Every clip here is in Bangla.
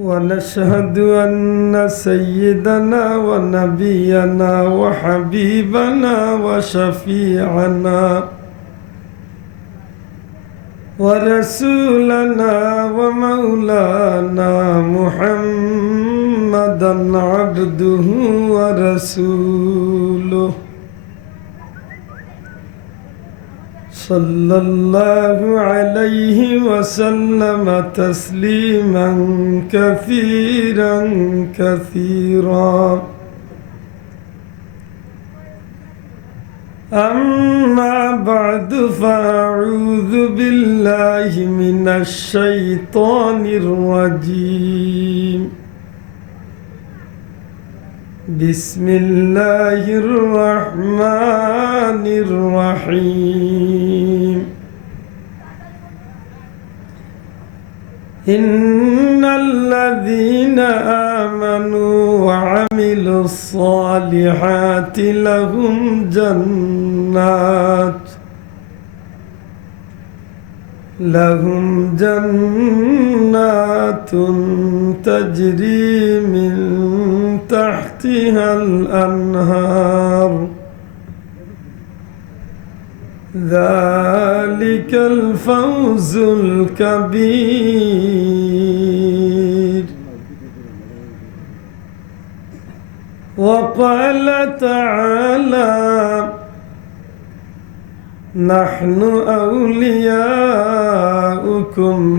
ونشهد أن سيدنا ونبينا وحبيبنا وشفيعنا ورسولنا ومولانا محمدا عبده ورسوله صلى الله عليه وسلم تسليما كثيرا كثيرا. أما بعد فأعوذ بالله من الشيطان الرجيم. بسم الله الرحمن الرحيم. إن الذين آمنوا وعملوا الصالحات لهم جنات تجري من تحتها الأنهار ذلك الفوز الكبير. وقال تعالى نحن أولياؤكم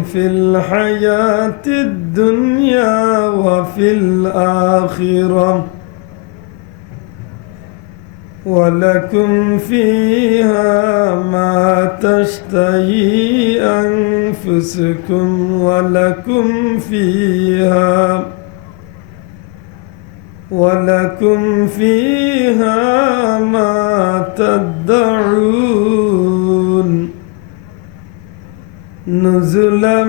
في الحياة الدنيا وفي الآخرة ولكم فيها ما تشتهي أنفسكم ولكم فيها ما تدعون نزلا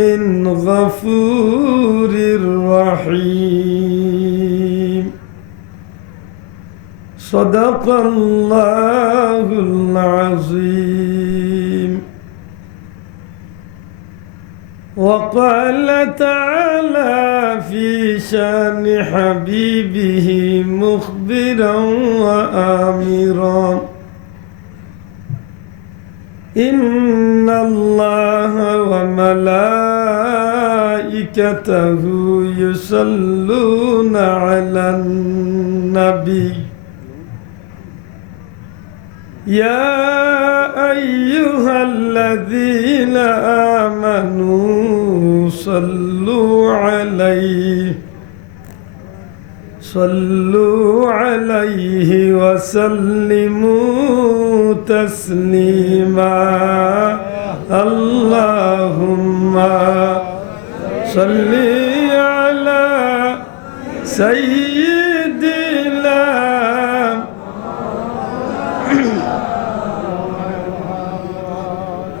من غفور رحيم. صدق الله العظيم. وقال تعالى في شان حبيبه مخبرا وآمرا إن الله وملائكته يصلون على النبي يا أيها الذين آمنوا صلوا عليه وسلموا تسليما. اللهم صل على سيدنا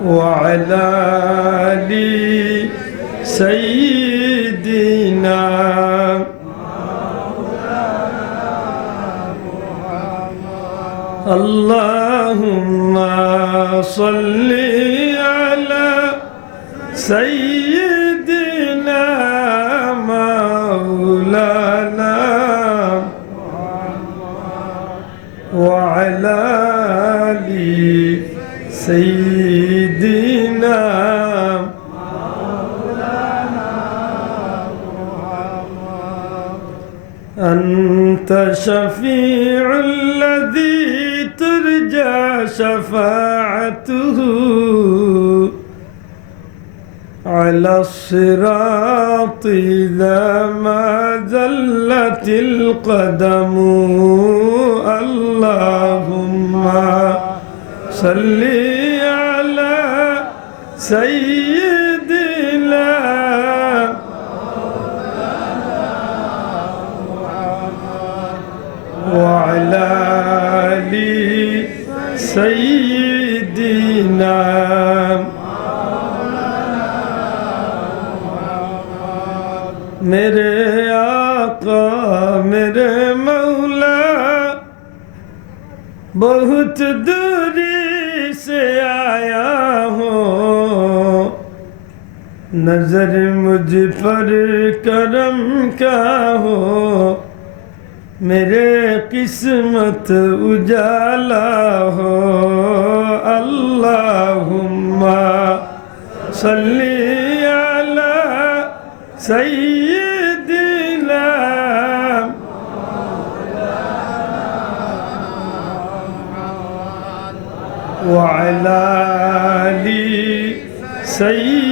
وعلى آل سيدنا اللهم صل على سيدنا مولانا وعلى آل سيدنا أنت شفيع الذي ترجى شفاعته على الصراط إذا ما زلت القدم. اللهم صل على سيدنا وعلى آل سيدنا मेरे आका मेरे मौला बहुत दूरी से आया हूँ नजर मुझ पर करम का हो, मेरे किस्मत उजाला हो। अल्लाहुम्मा सल्ली अला सय्यिदिना व अला आलि सय्यिदिना।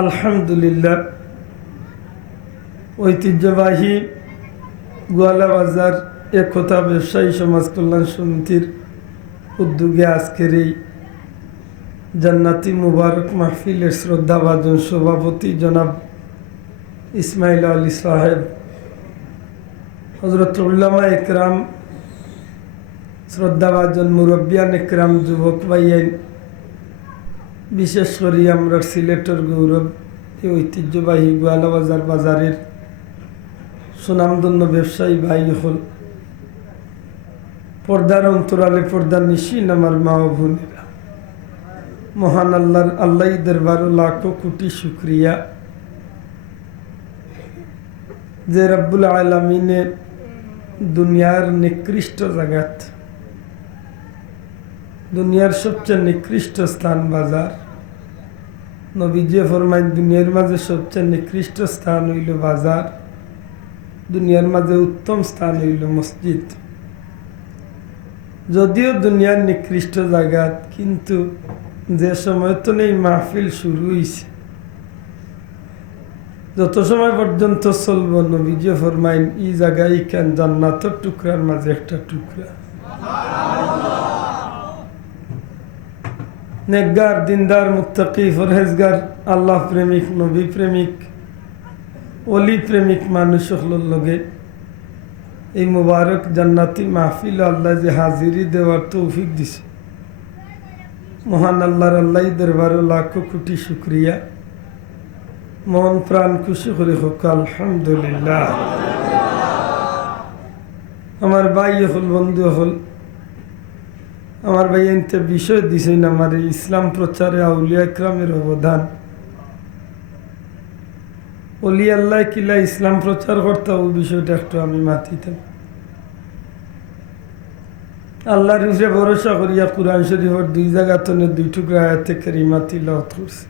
আলহামদুলিল্লাহ, ঐতিহ্যবাহী গোয়ালা বাজার একতা ব্যবসায়ী সমাজ কল্যাণ সমিতির উদ্যোগে আজকের এই জান্নাতি মুবারক মাহফিলের শ্রদ্ধাভাজন সভাপতি জনাব ইসমাইল আলী সাহেব, হযরত উলামা একরাম, শ্রদ্ধাভাজন মুরব্বিয়ান একরাম, যুবক ভাইয়ান, বিশেষ করে আমরা সিলেটের গৌরব এই ঐতিহ্যবাহী গোয়ালা বাজার বাজারের সুনামধন্য ব্যবসায়ী ভাই হল, পর্দার অন্তরালে পর্দার নিশিন আমার মা ও বোনেরা, মহান আল্লাহর আল্লাহ দরবারে লাখো কোটি শুকরিয়া যে রব্বুল আলামিনের দুনিয়ার নিকৃষ্ট জায়গাত, দুনিয়ার সবচেয়ে নিকৃষ্ট স্থান বাজার। নবীজি ফরমায় দুনিয়ার মাঝে সবচেয়ে নিকৃষ্ট স্থান হইল বাজার, দুনিয়ার মাঝে উত্তম স্থান হইল মসজিদ। যদিও দুনিয়ার নিকৃষ্ট জায়গা, কিন্তু যে সময় তো নেই মাহফিল শুরু হয়েছে, যত সময় পর্যন্ত চলব, নবীজি ফরমাইন এই জায়গায় কেন জান্নাতের টুকরার মাঝে একটা টুকরা। নেকগার, দিনদার, মুত্তাকি, ফরহেজগার, আল্লাহ প্রেমিক, নবী প্রেমিক, অলি প্রেমিক মানুষ সকলের লগে এই মুবারক জান্নাতি মাহফিল আল্লাহ যে হাজিরি দেওয়ার তৌফিক দিছে, মহান আল্লাহর আল্লাহ দরবারে লাখো কোটি শুকরিয়া। মন প্রাণ খুশি করে হোক আলহামদুলিল্লাহ। আমার ভাই হল, বন্ধু হল, আমার ভাই এনতে বিষয় দিছেন আমার এই ইসলাম প্রচারে আউলিয়া ইকরামের অবদান। অলি আল্লাহ কিলা ইসলাম প্রচার করতে, ও বিষয়টা একটু আমি মাতিতাম। আল্লাহর উপরে ভরসা করিয়া কুরআন শরীফের 2 জায়গাতনে 2 টুকরা আয়াতে কারিমা তিলাওয়াত করছি।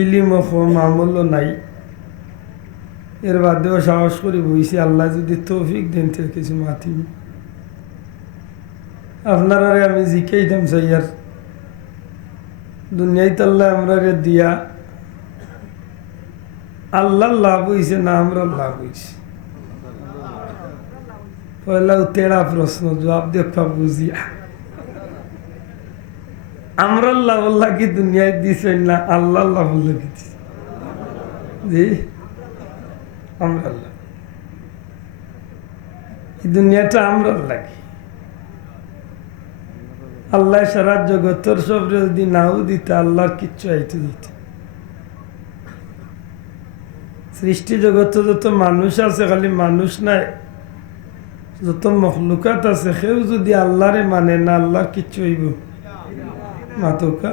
ইলম ও আমলও নাই, এর বাদেও সাহস করে বইছি, আল্লাহ যদি তৌফিক দেন তো কিছু মাতিব। আপনারা আমি জিকাইতাম চাইয়ার, দুনিয়াতে আল্লাহ আমরা দিয়া আল্লাহ লাভ হয়েছে না আমরা লাভ হয়েছে? পয়লা তেড়া প্রশ্ন, জবাব দেখা বুঝিয়া। আমরা লাভ কি দুনিয়ায় দিছে না আল্লাহ লাভ দিছে? জি, আমরা এই দুনিয়াটা আমরা লাগে। আল্লাহ সারা জগতের সবরে যদি নাও দিতে, আল্লাহর কিচ্ছু আইতে দিতে। সৃষ্টি জগতে যত মানুষ আছে, খালি মানুষ নাই, যত মখলুকাত আছে, সেও যদি আল্লাহরে মানে না, আল্লাহর কিচ্ছু হইব মাতকা।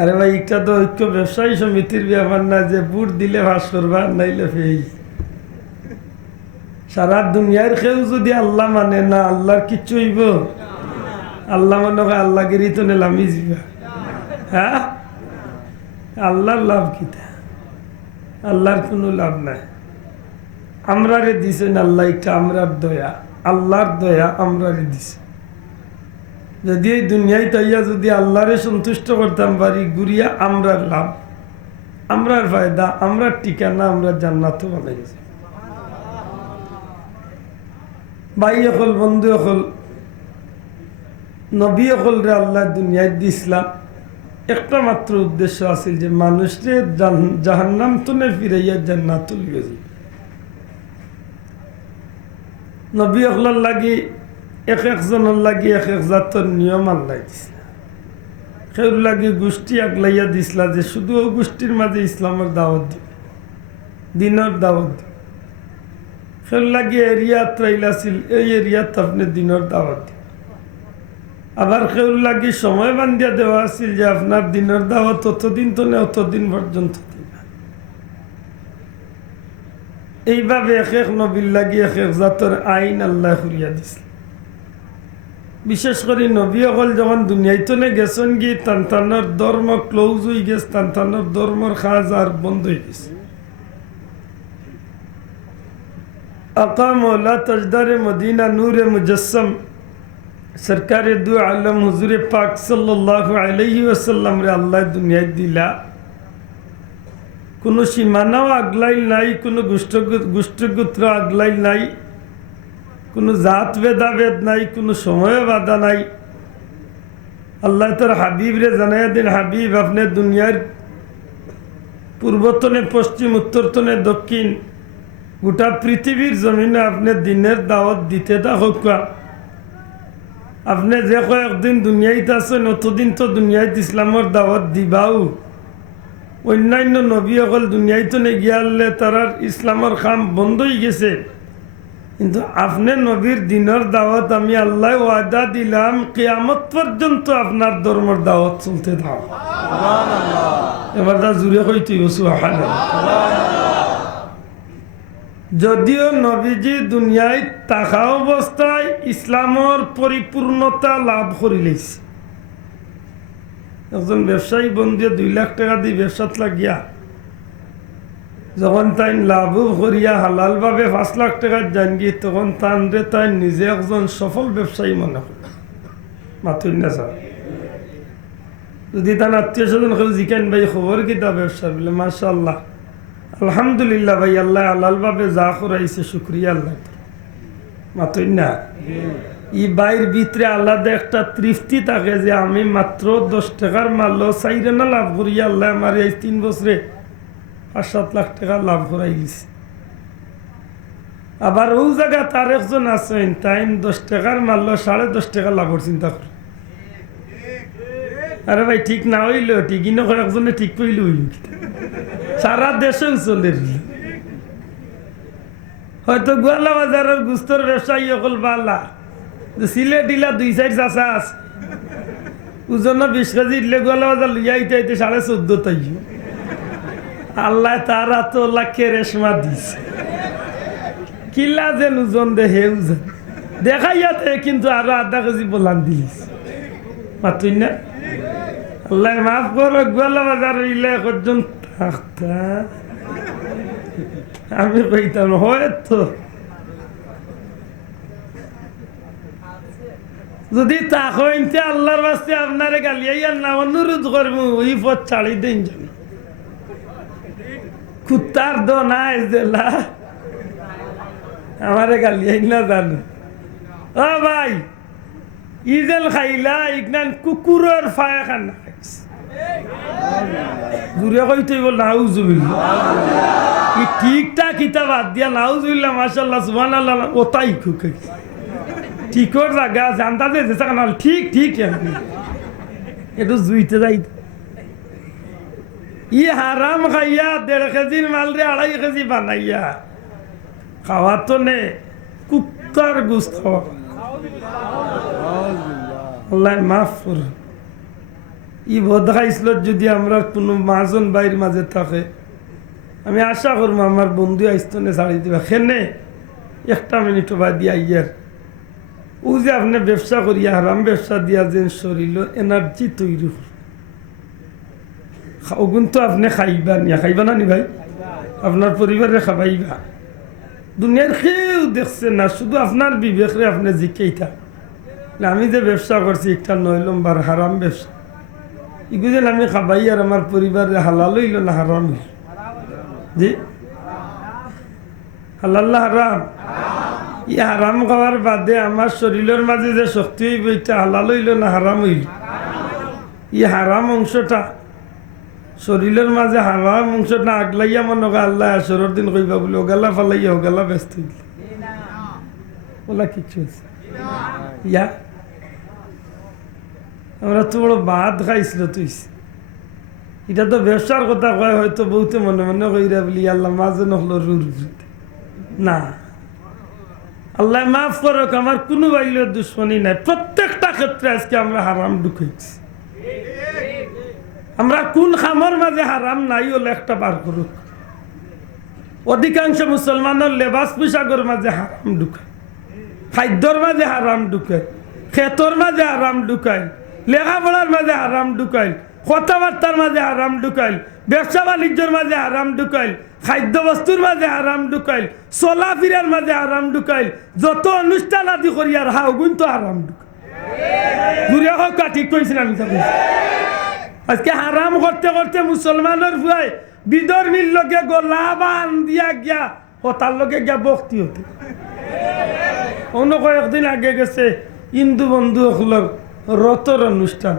আরে ভাই, এটা তো ঐক্য ব্যবসায়ী সমিতির ব্যাপার না যে বুট দিলে ভাস করবা, নাইলে ফেই। সারা দুনিয়ার কেউ যদি আল্লাহ মানে না, আল্লাহর কিচ্ছু হইব? আল্লাহ মনে হয় আল্লাহগিরি তো নেলামি যাবা। হ্যাঁ, আল্লাহর লাভ কিতা? আল্লাহর কোনো লাভ নাই। আমরারে দিছেন আল্লাহ, এটা আমরার দয়া, আল্লাহর দয়া আমরারে দিছে। যদি এই দুনিয়ায় তাইয়া যদি আল্লাহরে সন্তুষ্ট করতাম পারি, গুরিয়া আমরার লাভ, আমরার ফায়দা, আমরার ঠিকানা, আমরা জান্নাতও বানাইছি। ভাই হল, বন্ধু হল, নবী হলরে আল্লাহ দুনিয়ায় দিছিলাম একটা মাত্র উদ্দেশ্য আছিল যে মানুষরে জাহান্নাম তুলে ফিরাইয়া জান্নাত লিয়ে যাবে। নবী হলার লাগি এক একজনের লাগি এক এক জাতের নিয়ম আল্লাহ দিছিল। সেউর লাগি গোষ্ঠী আগলাইয়া দিছিলা যে শুধু ও গোষ্ঠীর মাঝে ইসলামের দাওয়াত দিবে, দিনের দাওয়াত দিবে। খেল লাগি এরিয়া ট্রাইল আছিল, এই এরিয়াত আপনি দিনের দাওয়াত দিন। আবার খেউল লাগি সময় বান্ধিয়া দেওয়া আছিল যে আপনার দিনের দাওয়াত ততদিন তো নেই, অতদিন পর্যন্ত দিবা। এইভাবে এক এক নবীর লাগি এক এক জাতর আইন আল্লাহ করিয়া দিছিল। বিশেষ করে নবী অকল যখন দুনিয়াইতনে গেছেন গিয়ে তান্তানোর ধর্ম ক্লোজ হয়ে গেছে, তান্তানোর ধর্মর খাজ আর বন্ধ হয়ে গেছে। আকা মৌলা তাজদারে মদিনা নূরে মুজস্সম সরকারে দু আলম হুজুরে পাক সাল্লাল্লাহু আলাইহি ওয়াসাল্লাম রে আল্লাহ দুনিয়ায় দিলা। কোনো সীমানাও আগলাইল নাই, কোনো গোষ্ঠীগুত্র আগলাইল নাই, কোনো জাত ভেদাভেদ নাই, কোনো সময় বাধা নাই। আল্লাহ তোর হাবিব রে জানাই দিন, হাবিব আপনি দুনিয়ার পূর্বতনে পশ্চিম, উত্তরতনে দক্ষিণ, গোটা পৃথিবীর জমিনে আপনি দিনের দাওয়াত দিতে থাকুক। আপনি যে কয়েকদিন দুনিয়াইতে আছেন অতদিন তো দুনিয়াইতে ইসলামের দাওয়াত দিবাও। অন্যান্য নবী অকল দুনিয়াইতে নে গিয়ালে তারার ইসলামের কাম বন্ধ হয়ে গেছে, কিন্তু আপনি নবীর দিনের দাওয়াত আমি আল্লাহ ওয়াদা দিলাম কিয়ামত পর্যন্ত আপনার ধর্মের দাওয়াত চলতে দাও। এবার তা জুড়ে কইতে সুবহানাল্লাহ। যদিও নবীজি দুনিয়ায় থাকা অবস্থায় ইসলামের পরিপূর্ণতা লাভ করিলেছে। একজন ব্যবসায়ী বন্ধু 2 লাখ টাকা দিয়ে ব্যবসাত লাগিয়া যখন তাই লাভ করিয়া হালাল ভাবে 5 লাখ টাকা জানগি, তখন তাই নিজে একজন সফল ব্যবসায়ী মনে করে মাতুন না স্যার। যদি তার আত্মীয় স্বজন কেউ জিজ্ঞান ভাই খবর কি তা ব্যবসা, বলে মাশাআল্লাহ আলহামদুলিল্লাহ ভাই, আল্লাহ হালাল ভাবে যা করাইছে শুক্রিয়া আল্লাহ মাতুন না। ই বাইর ভিতরে আলাদা একটা তৃপ্তি থাকে যে আমি মাত্র 10 টাকার মাল চাইরে না লাভ করিয়া আল্লাহ আমার এই 3 বছরে 5-7 লাখ টাকা লাভ করাই গেছে। আবার ও জায়গা তার একজন আছেন তাই 10 টাকার মারল 10.5 টাকা লাভর চিন্তা করে। আরে ভাই ঠিক না হইল ঠিকই না করে একজনে ঠিক কইল হইল, সারা দেশেও চলে। হয়তো গোয়ালা বাজারের গুস্তর ব্যবসায়ী অকল বালা সিলেট ইলা 2-4 চাষা আছে, ওজন 20 কেজি দিলে গোয়ালা বাজার লইয়া আইতে 14.5 তাই। আল্লাহ তারা তো লাখে রেশমা দিছে, কিলা যেন ওজন দে হে ওজন দেখাইয়াতে, কিন্তু আরো 1/2 কেজি বলান দিস মাতুই না। আল্লাহ মাফ করো, গোয়ালা বাজার ইলে পর্যন্ত থাকতা আমি কইতাম হয়তো যদি তা হইতে আল্লাহর বাস্তে আপনারে গালিয়াইয়ার না অনুরোধ করবো ওই পথ ছাড়ি দিন যেন। কুত্তার দো নাই দিলা আমারে গালিয়াই না জানো। ও ভাই ইজেল খাইলা ইগনান কুকুরের ফায়া খানা খাইছে, দূরে কইতে বল নাউজুবিল্লাহ। কি ঠিকঠাক কিতাব বাদ দিয়া নাউজুবিল্লাহ মাশাআল্লাহ সুবহানাল্লাহ ওতাই খুকে ঠিকর জায়গা জানতা দে কানাল ঠিক ঠিক একটু জুইতে যাই। ই হারাম খাইয়া 1.5 কেজির মাল রে 2.5 কেজি বানাইয়া খাওয়া তো নে কুত্তার গোস্ত খাওয়া। আল্লাহ মাফ কর। ই বোধ খাইছিল যদি আমরা কোনো মাজন বাইর মাঝে থাকে, আমি আশা করবো আমার বন্ধু আইস্তনে ছাড়ি দিবা খেনে 1 মিনিট বাদ দিয়া ইয়ার ও যে আপনি ব্যবসা করিয়া হারাম ব্যবসা দিয়া যে শরীর এনার্জি তৈরি ওগুন তো আপনি খাইবা নিয়া খাইবা না নি ভাই, আপনার পরিবারে খাবাইবা। দুনিয়ার কেউ দেখছে না, শুধু আপনার বিবেকরে আপনি জিকেইটা আমি যে ব্যবসা করছি একটা 9 নম্বর হারাম ব্যবসা, এগুলো আমি খাবাই আর আমার পরিবারে হালাল হইল না হারাম হইল? জি হালাল না হারাম? ই হারাম খাওয়ার বাদে আমার শরীরের মাঝে যে শক্তি হইব এটা হালাল হইল না হারাম হইল? ই হারাম অংশটা শরীরের মাঝে হারাম অংশটা আগলাইয়া মনে হয় আল্লাহ আসরের দিন কইবা বলে ওগালা ফালাইয়া ওগালা ব্যস্ত হইল ওলা কিচ্ছু আছে ইয়া আমরা তো বড় ভাত খাইছিল তুই। এটা তো ব্যবসার কথা কয় হয়তো বহুতে মনে মনে কইরা বলি আল্লাহ মাঝে নহলো রুর না আল্লাহ মাফ করুক, আমার কোনো বাইলের দুশ্মনী নাই। প্রত্যেকটা ক্ষেত্রে আজকে আমরা হারাম ঢুকেছি। আমরা কোন খামর মাঝে হারাম নাই হলে একটা বার করুক। অধিকাংশ মুসলমানের লেবাস পোশাকের মাঝে হারাম ঢুকায়, খাদ্যর মাঝে হারাম ঢুকায়, ক্ষেতর মাঝে হারাম ঢুকায়, লেখাপড়ার মাঝে হারাম ঢুকায়, কথাবার্তার মাঝে হারাম ঢুকাইল, ব্যবসা বাণিজ্যের মাঝে হারাম ঢুকাইল, খাদ্য বস্তুর মাঝে হারাম ঢুকাইল, চলাফিরার মাঝে হারাম ঢুকাইল, যত অনুষ্ঠান আদি করি আর হাওগুন তো হারাম ঢুকাই। ঘুরে হোক ঠিক কইছিলাম। আজকে হারাম করতে করতে মুসলমানের ভুয়াই বিধর্মীর লোকে গোলা বান দিয়া গিয়া ও তার লোকে গিয়া বক্তি হতে। অন্য কয়েকদিন আগে গেছে হিন্দু বন্ধু হলোর রথর অনুষ্ঠান।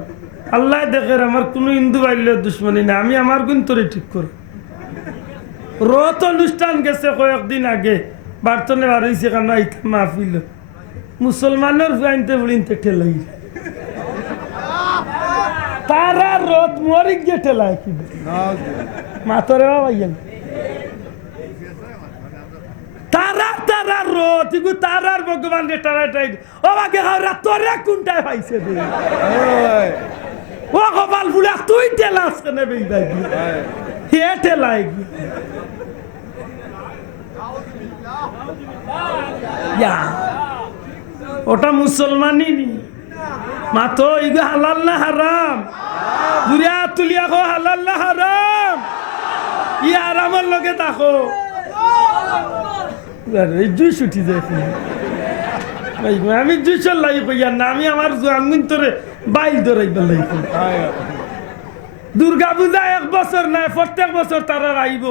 আল্লাহ দেখে আমার কোনো হিন্দু বাইলের দুশ্মনী না, আমি আমার গুণ তোরে ঠিক করি। রথ অনুষ্ঠান গেছে কয়েকদিন আগে, বার্তনে বাড়িয়েছে কেন আইতাম মাহফিল, মুসলমানের আইনতে বলিনতে ঠেলাই তারা রথ মরি গিয়ে ঠেলায় কি মাতরে ভাইয়েন তারা তারা রথ ইগু তারার ভগবান রে টারাটাই ও বাকে হাওরা তোরে কোনটায় পাইছে দে ও গোপাল ফুলা তুই ঠেলাস কেনে বেই ভাই হে ঠেলাই ইয়া ওটা মুসলমানই নি মাতো ইগু হালাল না হারাম দুরিয়া তুলিয়া কো হালাল না হারাম ই আরামের লগে দেখো জুই ছুটি যায় আমি জুইসর লাই কইয়ার না, আমি আমার আঙ্গুন তোরে বাইল ধরাইবার লাগি। দুর্গা পূজা এক বছর নাই, প্রত্যেক বছর তারা আইব।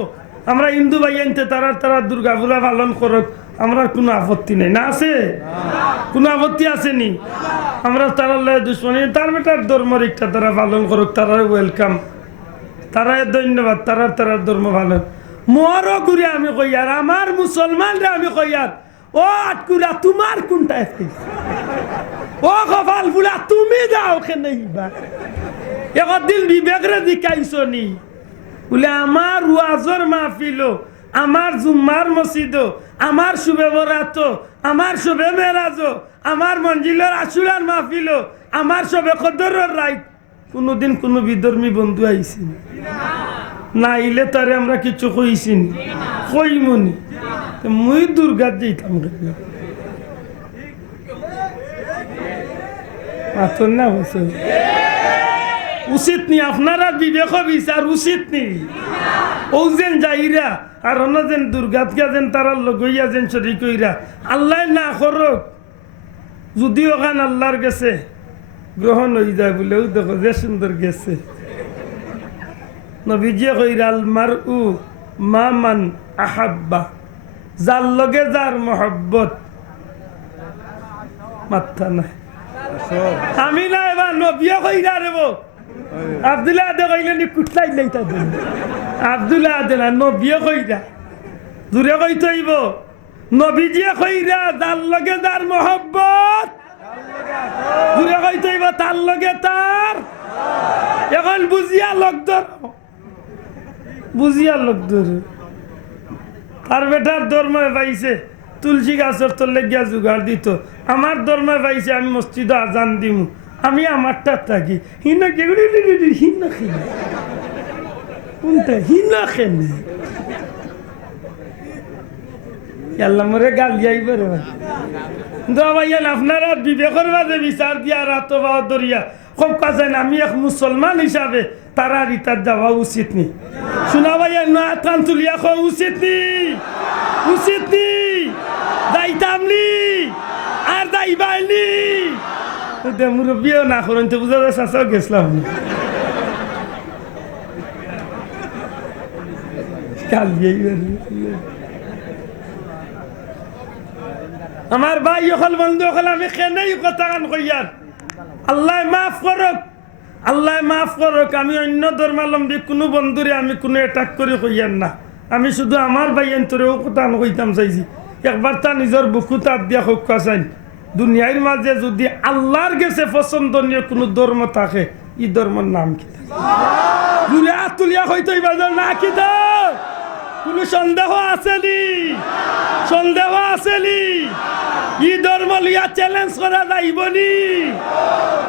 আমরা হিন্দু ভাই আনতে তারা দুর্গা পূজা পালন করক, আমরা কোনো আপত্তি নেই না, আছে কোনো আপত্তি আসেনি। আমরা তারা দুশ্মনী তার বেটার ধর্মের একটা তারা পালন করুক, তারা ওয়েলকাম, তারাই ধন্যবাদ, তারা ধর্ম ভালো। মোরও ঘুরে আমি কইয়ার আমার মুসলমানরা আমি কইয়ার ও আটকুরা তোমার কোনটায় ও কপাল ফুলা তুমি যাও কেনে একদিন বিবেকরে জিকাইছো নি বলে আমার ওয়াজর মাহফিল, আমার জুম্মার মসজিদ, আমার শুভে বরাত, আমার শুভে মেরাজ, আমার মঞ্জিলের আশুরার মাহফিল, আমার সবে কদরের রাইট, কোনোদিন কোনো বিধর্মী বন্ধু আইসি না ইলে তারে আমরা কিছু কইছি কইমনি মুই দুর্গাত যেতাম না উচিত নি আপনারা বিবেক বিচার উচিত নি ও যেন যাইরা আর অন্য যেন দুর্গাত গা যেন তারা লগইয়া যেন চরি কইরা আল্লাহ না করক যদি ওখান আল্লাহর গেছে গ্রহণ হয়ে যায় বলেও দেখো যে সুন্দর গেছে। নবীজিয়ে কইরাল মারউ মামান আহাব্বা, যার লগে যার মহব্বত মাথা নাই। আমি না এবার নবীয়ে কইরা রে আব্দুল্লাহ আদে কইলে নি কুটলাই লাইতা দেন আব্দুল্লাহ আদে না নবীয়ে কইরা দূরে কইতে হইব। নবীজিয়ে কইরা যার লগে যার মহব্বত দূরে কইতে হইব, তার লগে তার। এখন বুঝিয়া লোক ধর, বুঝিয়া লোক ধর তার বেটার ধর্মে পাইছে তুলসী গাছের তলে গিয়া জোগাড় দিত, আমার ধর্মে পাইছে আমি মসজিদে আজান দিমু, আমি আমারটা থাকি হিনা কে হিনা খেলে কোনটা হিনা খেলে আল্লাহ মরে গালিয়াই পারে ভাইয়ান আপনারা বিবেকের মাঝে বিচার দিয়া রাত দরিয়া খুব কাছেন আমি এক মুসলমান হিসাবে তারা রিতার যাওয়া উচিত নি। শোনা ভাইয়া না থান তুলিয়া খো উচিত নি, উচিত নি যাইতাম নি আর যাইবাইনি মুরব্বীও না করেন তো বুঝা যায় গেছিলাম আমার ভাই হল বন্ধু হল আমি কেনেই কথা গান কইয়ার আল্লাহ মাফ করক, আল্লাহ মাফ করক। আমি অন্য ধর্মাবলম্বী কোনো বন্ধুরে আমি কোনো অ্যাটাক করে কইয়ার না, আমি শুধু আমার ভাইয়ের তোরেও কথা কইতাম চাইছি। একবার তা নিজের বুকু তার দিয়া হোক চাইন দুনিয়ার মাঝে যদি আল্লাহর গেছে পছন্দনীয় কোনো ধর্ম থাকে ই ধর্মের নাম কি তুলিয়া হইতো না কি কোনো সন্দেহ আসেনি, সন্দেহ আসেনি ই ধর্ম লিয়া চ্যালেঞ্জ করা যাইবনি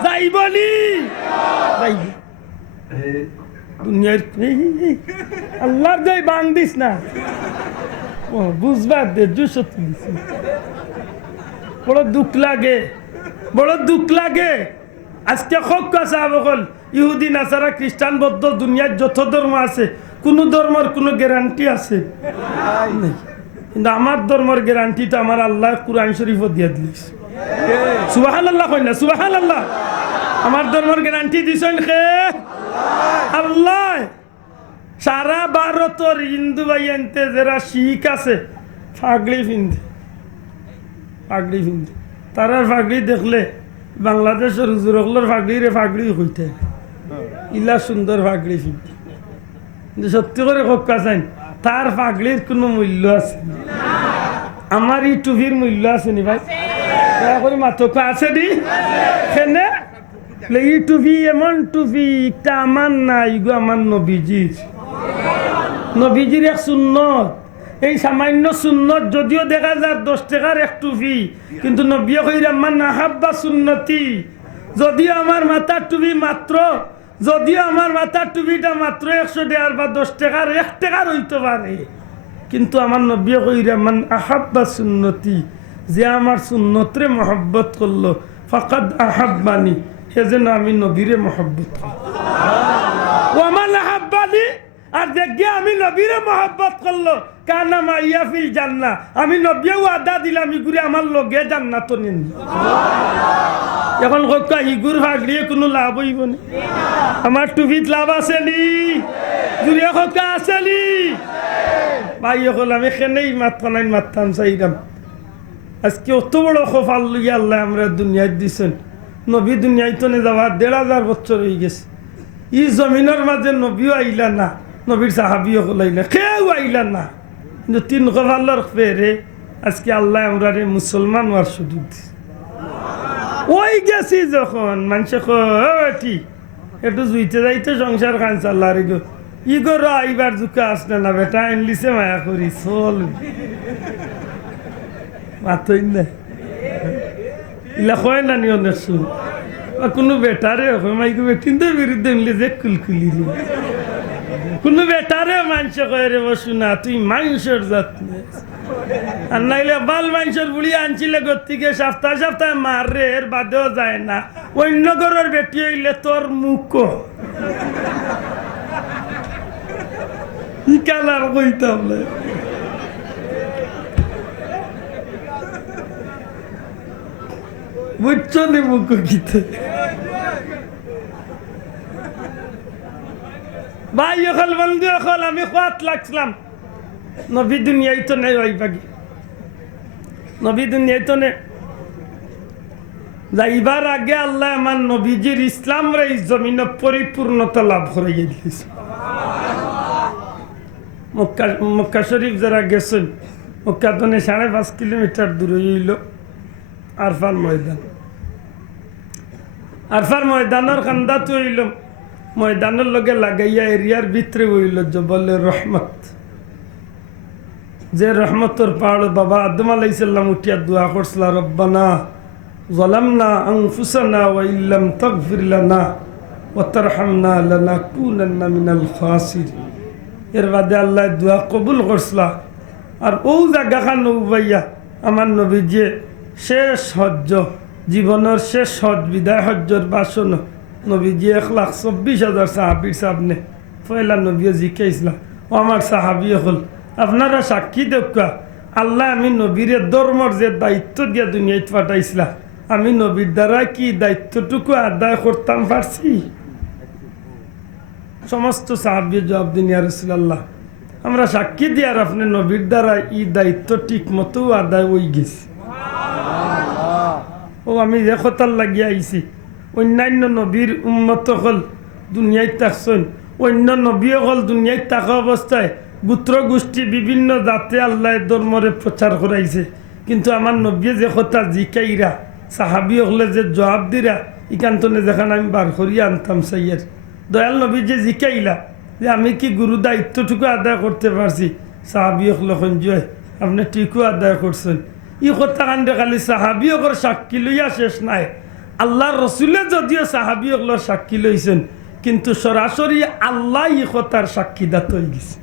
যাইবনি যাইব দুনিয়ার আল্লাহর জয় বাং দিস না ও বুঝবার দে জুসত বড় দুঃখ লাগে বড় দুঃখ লাগে আজকে হক্কা সাহাব হল ইহুদি নাসারা খ্রিস্টান বৌদ্ধ দুনিয়ার যত ধর্ম আছে কোন ধর্মের কোনো গ্যারান্টি আছে নেই কিন্তু আমার ধর্মের গ্যারান্টিটা আমার আল্লাহ কুরআন শরীফ দিয়ে দিলিস সুবহানাল্লাহ কই না সুবহানাল্লাহ আমার ধর্মের গ্যারান্টি দিছেন কে আল্লাহ সারা ভারতের হিন্দু ভাইয়ানতে যারা শিখ আছে ফাগড়ি ফিন্দে তারা ফাগড়ি দেখলে বাংলাদেশের হুজুরগুলোর ফাগড়ি রে ফাগড়ি হইতে ইলা সুন্দর ফাগড়ি ফিন্দে কিন্তু সত্যি করে হক্কা চাই তার ফাগড়ির কোনো মূল্য আছে আমার এই টুপির মূল্য আছে নি ভাই দয়া করে মাথা আছে নি কেনে এই টুপি এমন টুপি একটা আমার না ইগো আমার নবীজির এক সুন্নত এই সামান্য সুন্নত যদিও দেখা যায় 10 টাকার এক টুপি কিন্তু নবী কইরা মান আহাব্বা সুন্নতি যদিও আমার মাথার টুপি মাত্র যদিও আমার মাথার টুপিটা মাত্র 100 টাকার বা 10 টাকার 1 টাকার হইতে পারে কিন্তু আমার নবী কইরা মান আহাব্বা সুন্নতি যে আমার সুন্নতরে মহব্বত করলো ফাকাদ আহাব্বানি সেজন্য আমি নবীরে মহব্বত করি ওয়ামান আহাব্বানি আর দেখে আমি নবীরে মহব্বত করলো কানা মাইয়া ফিল জান্নাহ আমি নবীও আদা দিলাম ইগুরে আমার লগে জান্নাত নিন এখন কত ইগুর ভাগড়িয়ে কোনো লাভ হইব না আমার টুপিত লাভ আছে নি জুড়ে কত আছে নি ভাই হল আমি খেনেই মারতাম চাইলাম আজকে অত বড় খোফাল লইয়া আল্লাহ আমরা দুনিয়ায় দিছেন নবী দুনিয়ায় তো যাওয়া 1500 বছর হয়ে গেছে ই জমিনের মাঝে নবীও আইলা না নবীর সাহাবিও আইলা কেউ আইলা না কিন্তু 3 খোফালের ফেরে আজকে আল্লাহ আমরা মুসলমান হওয়ার সুযোগ দিছে ওই গেছি যখন মানুষে কি একটু জুইতে যাইতে সংসার খান চাল্লা রে গো ই গো আইবার জুকা আসলে না বেটা আনলিছে মায়া করি চল মাতই না ইলা হয় না নিও নেছু কোনো বেটারে মাইকে বেটিনতে বিরুদ্ধে মিলে যে কুলকুলি রে কোনো বেটারে মানুষে কয় রে বসু না তুই মানুষের জাত আর নাইলে বাল মানুষের বুড়ি আনছিলে গতিকে সপ্তাহে মার রে এর বাদেও যায় না অন্য ঘরের বেটি হইলে তোর মুখ ই কালার কইতাম না বুঝছো নি মুখ গীতে ভাই অকল বন্ধু অকল আমি খাত লাগছিলাম নবী দুনিয়ায় তো নেই ওই বাকি নবী দুনিয়ায় তো নেই যাইবার আগে আল্লাহ আমার নবীজির ইসলাম রে জমিন পরিপূর্ণতা লাভ করে গেছে মক্কা শরীফ যারা গেছেন মক্কা তো 5.5 কিলোমিটার দূরে হইল আরফার ময়দানের খান্দা তো হইল ময়দানের লগে লাগাইয়া এরিয়ার ভিতরে হইল জবলে রহমত যে রহমতর পাহাড় বাবা আদম আলাইহিস সালাম উঠিয়া দোয়া করছিল রব্বানা যালামনা আনফুসানা ওয়া ইল্লাম তাগফির লানা ওয়া তারহামনা লানাকুনান্না মিনাল খাসিরিন এর বাদে আল্লাহ দোয়া কবুল করছিল আর ও জায়গাখান উবাইয়া আমার নবীজি শেষ হজ্জ জীবনের শেষ হজ বিদায় হজ্জর বাসন নবীজি 1,24,000 সাহাবির সামনে পয়লা নবী জিকাইছিলাম ও আমার সাহাবি হল আপনারা সাক্ষী দেখা আল্লাহ আমি নবীরে ধর্মর যে দায়িত্ব দিয়া দুনিয়ায় পাঠাইছিলাম আমি নবীর দ্বারা কি দায়িত্বটুকু আদায় করতাম পারছি সমস্ত সাহাবি জবাব দিন ইয়া রাসূলুল্লাহ আমরা সাক্ষী দিয়ার আপনি নবীর দ্বারা এই দায়িত্ব ঠিক মতো আদায় হয়ে গেছে ও আমি যে কথার লাগিয়ে আইছি অন্যান্য নবীর উম্মত হল দুনিয়ায় থাকছেন অন্য নবী হল দুনিয়ায় থাকা অবস্থায় গোত্র গোষ্ঠী বিভিন্ন জাতে আল্লাহ ধর্মরে প্রচার করাইছে কিন্তু আমার নবী যে কথা জিকাইরা সাহাবি হলে যে জবাব দিরা ইকান্তনে যেখানে আমি বার করিয়া আনতাম সাইয়ের দয়াল নবী যে জিকাইলা যে আমি কি গুরু দায়িত্বটুকু আদায় করতে পারছি সাহাবি হলে জয় আপনি ঠিকও আদায় করছেন ই কথা কান্দে খালি সাহাবিয়কর সাক্ষী লইয়া শেষ নাই, আল্লাহর রসুলে যদিও সাহাবিয়কর সাক্ষী লইছেন, কিন্তু সরাসরি আল্লাহ ই কথার সাক্ষীদাত হয়ে গেছে।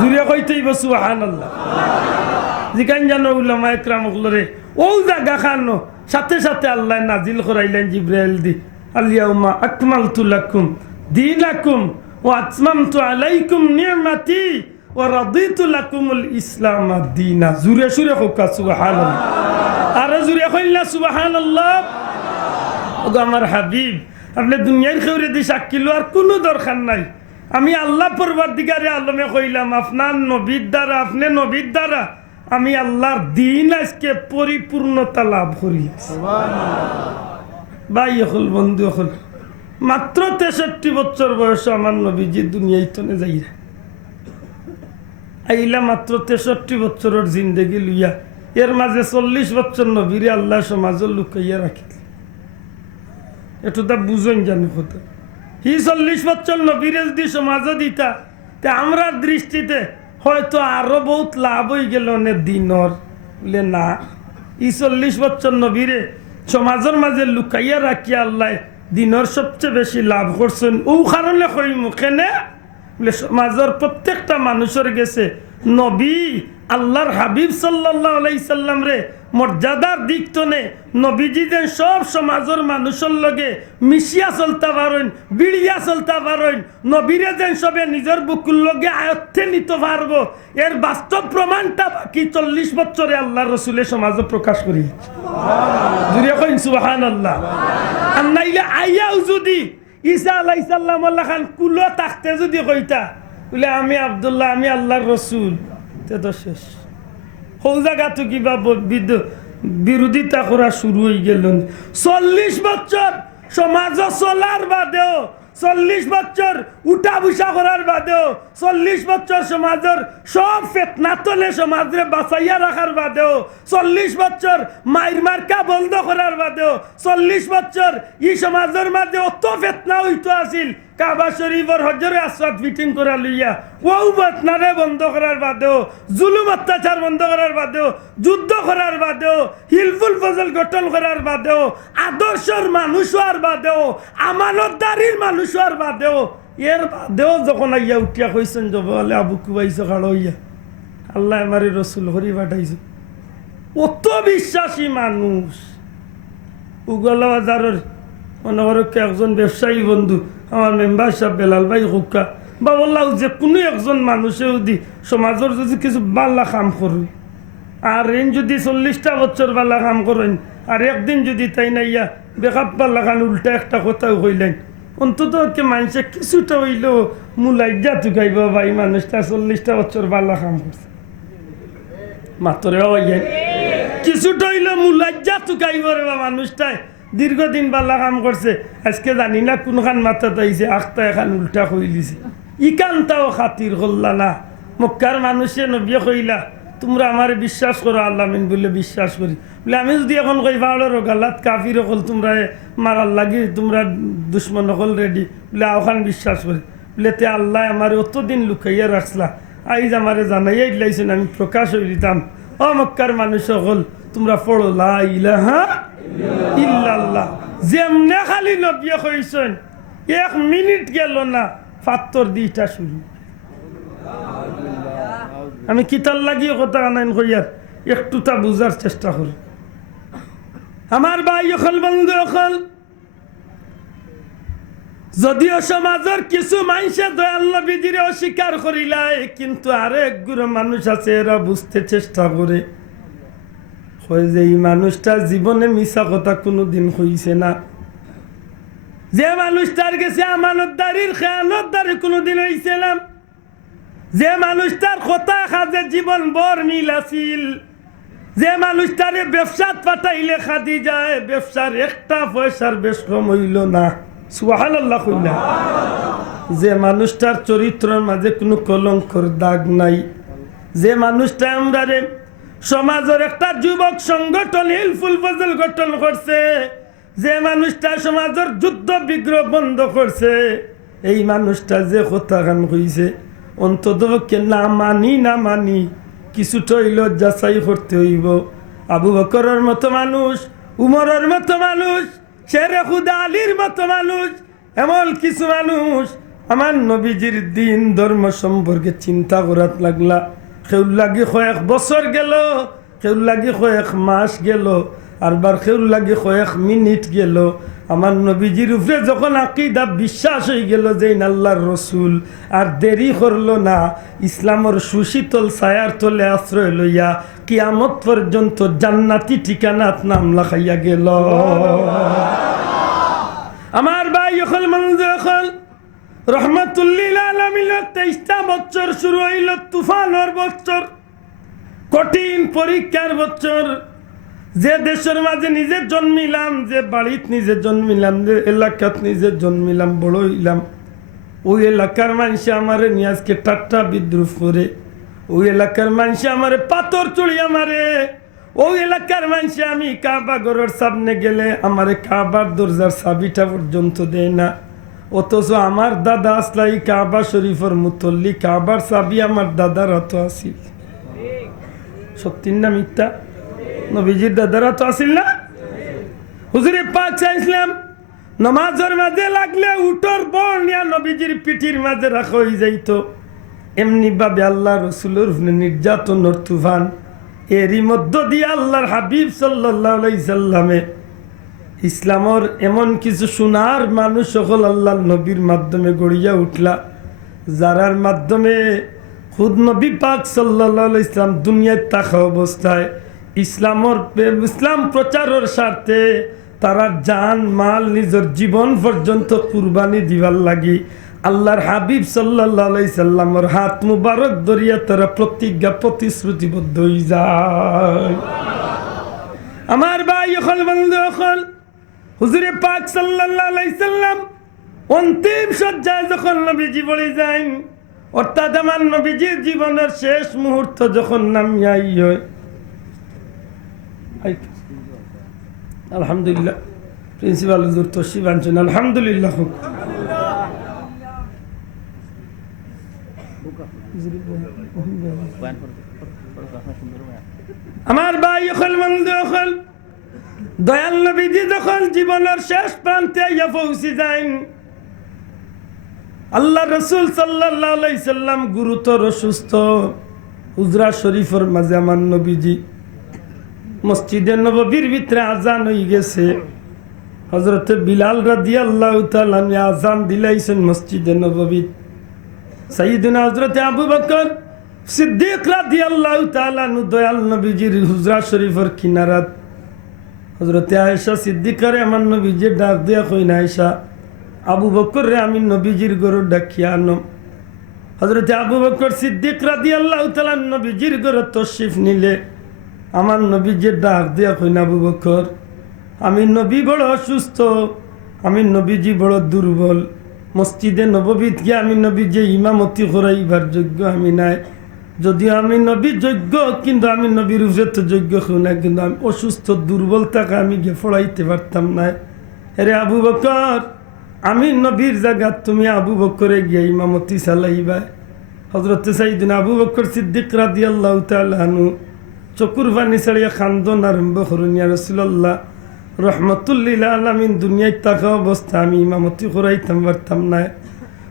জুড়ে কইতেই বসু সুবহানাল্লাহ। যেখান জানো উলামা একরাম ওগুলোরে ও জায়গা খানো সাথে সাথে আল্লাহ নাজিল করাইলেন জিব্রাইল দি, আল-ইয়াউমা আকমালতু লাকুম দীনাকুম ওয়া আতমামতু আলাইকুম নি'মাতি ওয়া রাদিতু লাকুমুল ইসলাম দীনা। জুরে সুরে হোকা সুবহানাল্লাহ, আর জুরে কইলা সুবহানাল্লাহ। ওগো আমার হাবিব, আপনি দুনিয়ার খেউরে দি সাক্ষী লওয়ার কোনো দরকার নাই। আমি আল্লাহ পরবর্তীকারে আলমে কইলাম আপনার নবীর দ্বারা, আপনি নবীর দ্বারা আমি আল্লাহর দিন আজকে পরিপূর্ণতা লাভ করি। ভাই হল বন্ধু হল, মাত্র 63 বছর বয়স আমার নবীজি দুনিয়ায় তনে যাইরা আইলা, মাত্র 63 বছরের জিন্দগি লইয়া এর মাঝে 40 বছর নবীরে আল্লাহ সমাজে লুকাইয়া রাখি। এটা বুঝেন জানো কথা, হি 40 বছর নবীরে যদি সমাজে দিতা, তে আমরা দৃষ্টিতে হয়তো আরো বহুত লাভ হয়ে গেল অনেক দিনর বলে না। ই 40 বছর নবীরে সমাজের মাঝে লুকাইয়া রাখিয়া আল্লাহ দিনের সবচেয়ে বেশি লাভ করছেন। ও কারণে কই মুখে নে বলে সমাজের প্রত্যেকটা মানুষের গেছে নবী আল্লাহর হাবিব সাল্লাল্লাহু আলাইহি সাল্লাম রে মর্যাদার দিক তনে নবীজি যেন সব সমাজের মানুষের লগে মিশিয়া চলতে পারেন, বিড়িয়া চলতে পারেন, নবীরে যেন সবে নিজের বুকুর লগে আয়ত্তে নিতে পারবো, এর বাস্তব প্রমাণটা বাকি 40 বছরে আল্লাহ রসুলের সমাজে প্রকাশ করি। সুবহানাল্লাহ। আর নাইলে আইয়াও যদি ঈসা আলাইহিস সালাম আল্লাহ খান কুলো থাকতে যদি কইতা বলে আমি আব্দুল্লাহ, আমি আল্লাহর রসুল, তে তো শেষ। সৌ জায়গাতো কিবা বিরোধিতা করা শুরু হয়ে গেল। 40 বছর সমাজ চলার বাদেও, 40 বছর উঠা বসা করার বাদেও, 40 বছর সমাজের সব ফেতনা তলে সমাজে বাঁচাইয়া রাখার বাদেও, 40 বছর মায়ের মার্কা বন্ধ করার বাদেও, 40 বছর ই সমাজের মাঝে অত ফেতনা হইতো আসিল। কাবা শরীফের হজরে আসওয়াদ ফিটিং করা লইয়া ও ফেতনারে বন্ধ করার বাদেও, জুলুম অত্যাচার বন্ধ করার বাদেও, যুদ্ধ করার বাদেও, হিলফুল ফজল গঠন করার বাদেও, আদর্শর মানুষ হওয়ার বাদেও, আমানতদারির মানুষ হওয়ার বাদেও, এর বাদেও যখন আইয়া উঠিয়া কইছেন যে বলে আবু কুবাইছ খাড় হইয়া আল্লাহ আমারে রসুল হরি পাঠাইছে। অত বিশ্বাসী মানুষ উগলা বাজারের মনে করো একজন ব্যবসায়ী বন্ধু আমার মেম্বার সাহেব বেলাল ভাই হুক্কা বা বললাম যে কোনো একজন মানুষেও দি সমাজের যদি কিছু বাল্লা কাম করুন, আর এন যদি 40টা বছর বাল্লা কাম করেন, আর একদিন যদি তাই না ইয়া বেকাপ বাল্লা খান উল্টা একটা কথাও কইলেন, অন্তত কে মানুষে কিছুটা হইলেও মুলাইজা তুকাইব ভাই মানুষটা 40টা বছর বাল্লা কাম করছে। মাত্রে হইলেন কিছুটা হইলেও মুলাইজা তুকাইব রে বা মানুষটাই দীর্ঘদিন বাল্লা কাম করছে। আজকে জানি না কোনখান মাথা তাইছে আখটা এখান উল্টা কইলিছে, ইকানটাও খাতির করলা না। মক্কার মানুষে নবী কইলা তোমরা আমার বিশ্বাস করো, আল্লাহ মিন বলে বিশ্বাস করি বলে, আমি যদি এখন কই বাড়ার গালাত কাফির হল তোমরা মারার লাগি, তোমরা দুশ্মন হল রেডি বলে ওখান বিশ্বাস করি বলে, তে আল্লাহ আমার অতদিন লুকাইয়া রাখলা, আইজ আমারে জানাইয়া দিলাইছেন আমি প্রকাশ হয়ে দিতাম। ও মক্কার মানুষ হল তোমরা পড়ো লা ইলাহা ইল্লাল্লাহ। যেমনে খালি নবী কইছেন 1 মিনিট গেল না ফাত্তর দিটা শুরু। আমি কিতাল লাগিয়ে কথা আনাইন কইয়ার একটু তা বুঝার চেষ্টা করি। আমার ভাই অকল বন্ধু অকল, যদিও সমাজের কিছু মানুষে দয়াল নবীজিরে অস্বীকার করিলাই, কিন্তু আরেক গুরু মানুষ আছে এরা বুঝতে চেষ্টা করে যে এই মানুষটা জীবনে মিছা কথা কোনোদিন হইছে না। যে মানুষটার গেছে আমানতদারির খেয়ানতদারি কোনোদিন হইছে না। যে মানুষটার কথা খাজে জীবন বর মিল আছিল, যে মানুষটারে ব্যবসাত পাঠাইলে খাদি যায়, ব্যবসার একটা পয়সার বেশ কম হইল না। সুবহানাল্লাহ কইলা। যে মানুষটার চরিত্রের মাঝে কোনো কলঙ্কর দাগ নাই, যে মানুষটা আমরা সমাজের একটা যুবক সংগঠন হিলফুল ফজল গঠন করছে, যে মানুষটা সমাজের যুদ্ধ বিগ্রহ বন্ধ করছে, এই মানুষটা যে কথা গান কইছে অন্তত না মানি কিছুটা হইল যাচাই করতে হইব। আবু বকরের মতো মানুষ, উমরের মতো মানুষ, শেরে খুদা আলীর মতো মানুষ, এমন কিছু মানুষ আমার নবীজির দিন ধর্ম সম্পর্কে চিন্তা করাত লাগলা। কেউ লাগি কয়েক বছর গেল, কেউ লাগি কয়েক মাস গেল, আরবার কেউ লাগি কয়েক মিনিট গেল। আমার নবীজির উপরে যখন আকীদা বিশ্বাস হয়ে গেল যে আল্লাহর রসুল, আর দেরি করলো না, ইসলামের সুশীতল ছায়ার তলে আশ্রয় লইয়া কিয়ামত পর্যন্ত জান্নাতি ঠিকানাত নাম লেখাইয়া গেল। আমার ভাই যখন মানুষ যখন রহমাতুল্লিল আলামিন 23টা বছর শুরু হইল, তুফানের বছর, কঠিন পরীক্ষার বছর। যে দেশের মাঝে নিজে জন্মিলাম, যে বাড়িত নিজে জন্মিলাম, যে এলাকাত নিজে জন্মিলাম, বড় হইলাম, ওই এলাকার মানুষে আমারে নিয়ে আজকে ঠাট্টা বিদ্রুপ করে, ওই এলাকার মানুষে আমারে পাথর চড়িয়ে মারে, ওই এলাকার মানুষে আমি কাবা ঘরের সামনে গেলে আমারে কাবার দরজার চাবিটা পর্যন্ত দেয় না। অথচ আমার দাদা আসলাই কাবা শরীফের মুতল্লি, কাবার চাবি আমার দাদার হাতে আসিল। সত্যি না মিথ্যা? নবীজির দাদারা তো আসিল না? হুজুরে পাক চাইছিলাম নামাজের মাঝে লাগলে উঠোর বল নিয়া নবীজির পিঠির মাঝে রাখা হয়ে যাইত। এমনি ভাবে আল্লাহ রসুলের নির্যাতনের তুফান, এরই মধ্য দিয়ে আল্লাহর হাবিব সাল্লাল্লাহু আলাইহি সাল্লামে ইসলামর এমন কিছু সোনার মানুষ সকল আল্লাহর নবীর মাধ্যমে গড়িয়া উঠলা, যারার মাধ্যমে খুদ নবী পাক সাল্লাল্লাহু আলাইহি সাল্লাম দুনিয়ায় থাকা অবস্থায় ইসলাম প্রচারের স্বার্থে তারা জান মাল নিজের জীবন পর্যন্ত কুরবানি দিবার লাগি আল্লাহর হাবিব সাল্লাল্লাহু আলাইহি সাল্লামের হাত মুবারক ধরিয়া তারা প্রতিজ্ঞা প্রতিশ্রুতিবদ্ধ হয়ে যায়। আমার ভাই এখন বন্ধু এখন হুজুরে পাক সাল্লাল্লাহু আলাইহি সাল্লাম অন্তিম সজ্জায় যখন নবীজি বলে যান, অর্থাৎ আমার নবীজির জীবনের শেষ মুহূর্ত যখন নামিয়া হয়, আলহামদুলিল্লাহ প্রিন্সিপাল হুজুর তশরিফ আনছেন, আলহামদুলিল্লাহ। আমার ভাই এখন বন্ধু এখন দয়াল নবীজি যখন জীবনের শেষ প্রান্তে ইয়া পৌঁছে যান, আল্লাহ রসুল সাল্লাল্লাহু আলাইহি সাল্লাম গুরুতর অসুস্থ। হুজরা শরীফের মাঝে আমার নবীজি মসজিদে নববীর ভিতরে আজান হয়ে গেছে। হযরতে বিলাল রাদিয়াল্লাহু তাআলা আজান দিলাইছেন মসজিদে নববী। সাইয়্যিদুনা হযরতে আবু বকর সিদ্দিক রাদিয়াল্লাহু তাআলা দয়াল নবীজির হুজরা শরীফের কিনারাত হযরতে আয়েশা সিদ্দিকারে আমার নবীজি ডাক দিয়া কইনা, আয়েশা আবু বকর রে আমি নবীজির গরু ডাকিয়া আনো। হযরতে আবু বকর সিদ্দিক রাদিয়াল্লাহু তাআলা নবীজির গরু তশরিফ নিলে আমার নবীজির ডাক দিয়া কইনা, আবু বকর আমি নবী বড় অসুস্থ, আমি নবীজি বড় দুর্বল, মসজিদে নববীত গিয়ে আমি নবীজি ইমামতি করাইবার যোগ্য আমি নাই। যদিও আমি নবী যোগ্য, কিন্তু আমি নবীর উপরে তো যোগ্য কেউ না, কিন্তু আমি অসুস্থ দুর্বল থাকা আমি গিয়ে পড়াইতে পারতাম না। আরে আবু বকর আমি নবীর জায়গা, তুমি আবু বকরে গিয়ে ইমামতি চালাইবা। হযরতে সাইয়্যিদুনা আবু বকর সিদ্দিক রাদিয়াল্লাহু তাআলা আনহু চকুর পানি ছাড়িয়া খান্দন আরম্ভ করুন, ইয়া রাসূলুল্লাহ রহমাতুল্লিল আলামিন দুনিয়ায় থাকা অবস্থা আমি ইমামতি করাইতাম পারতাম না।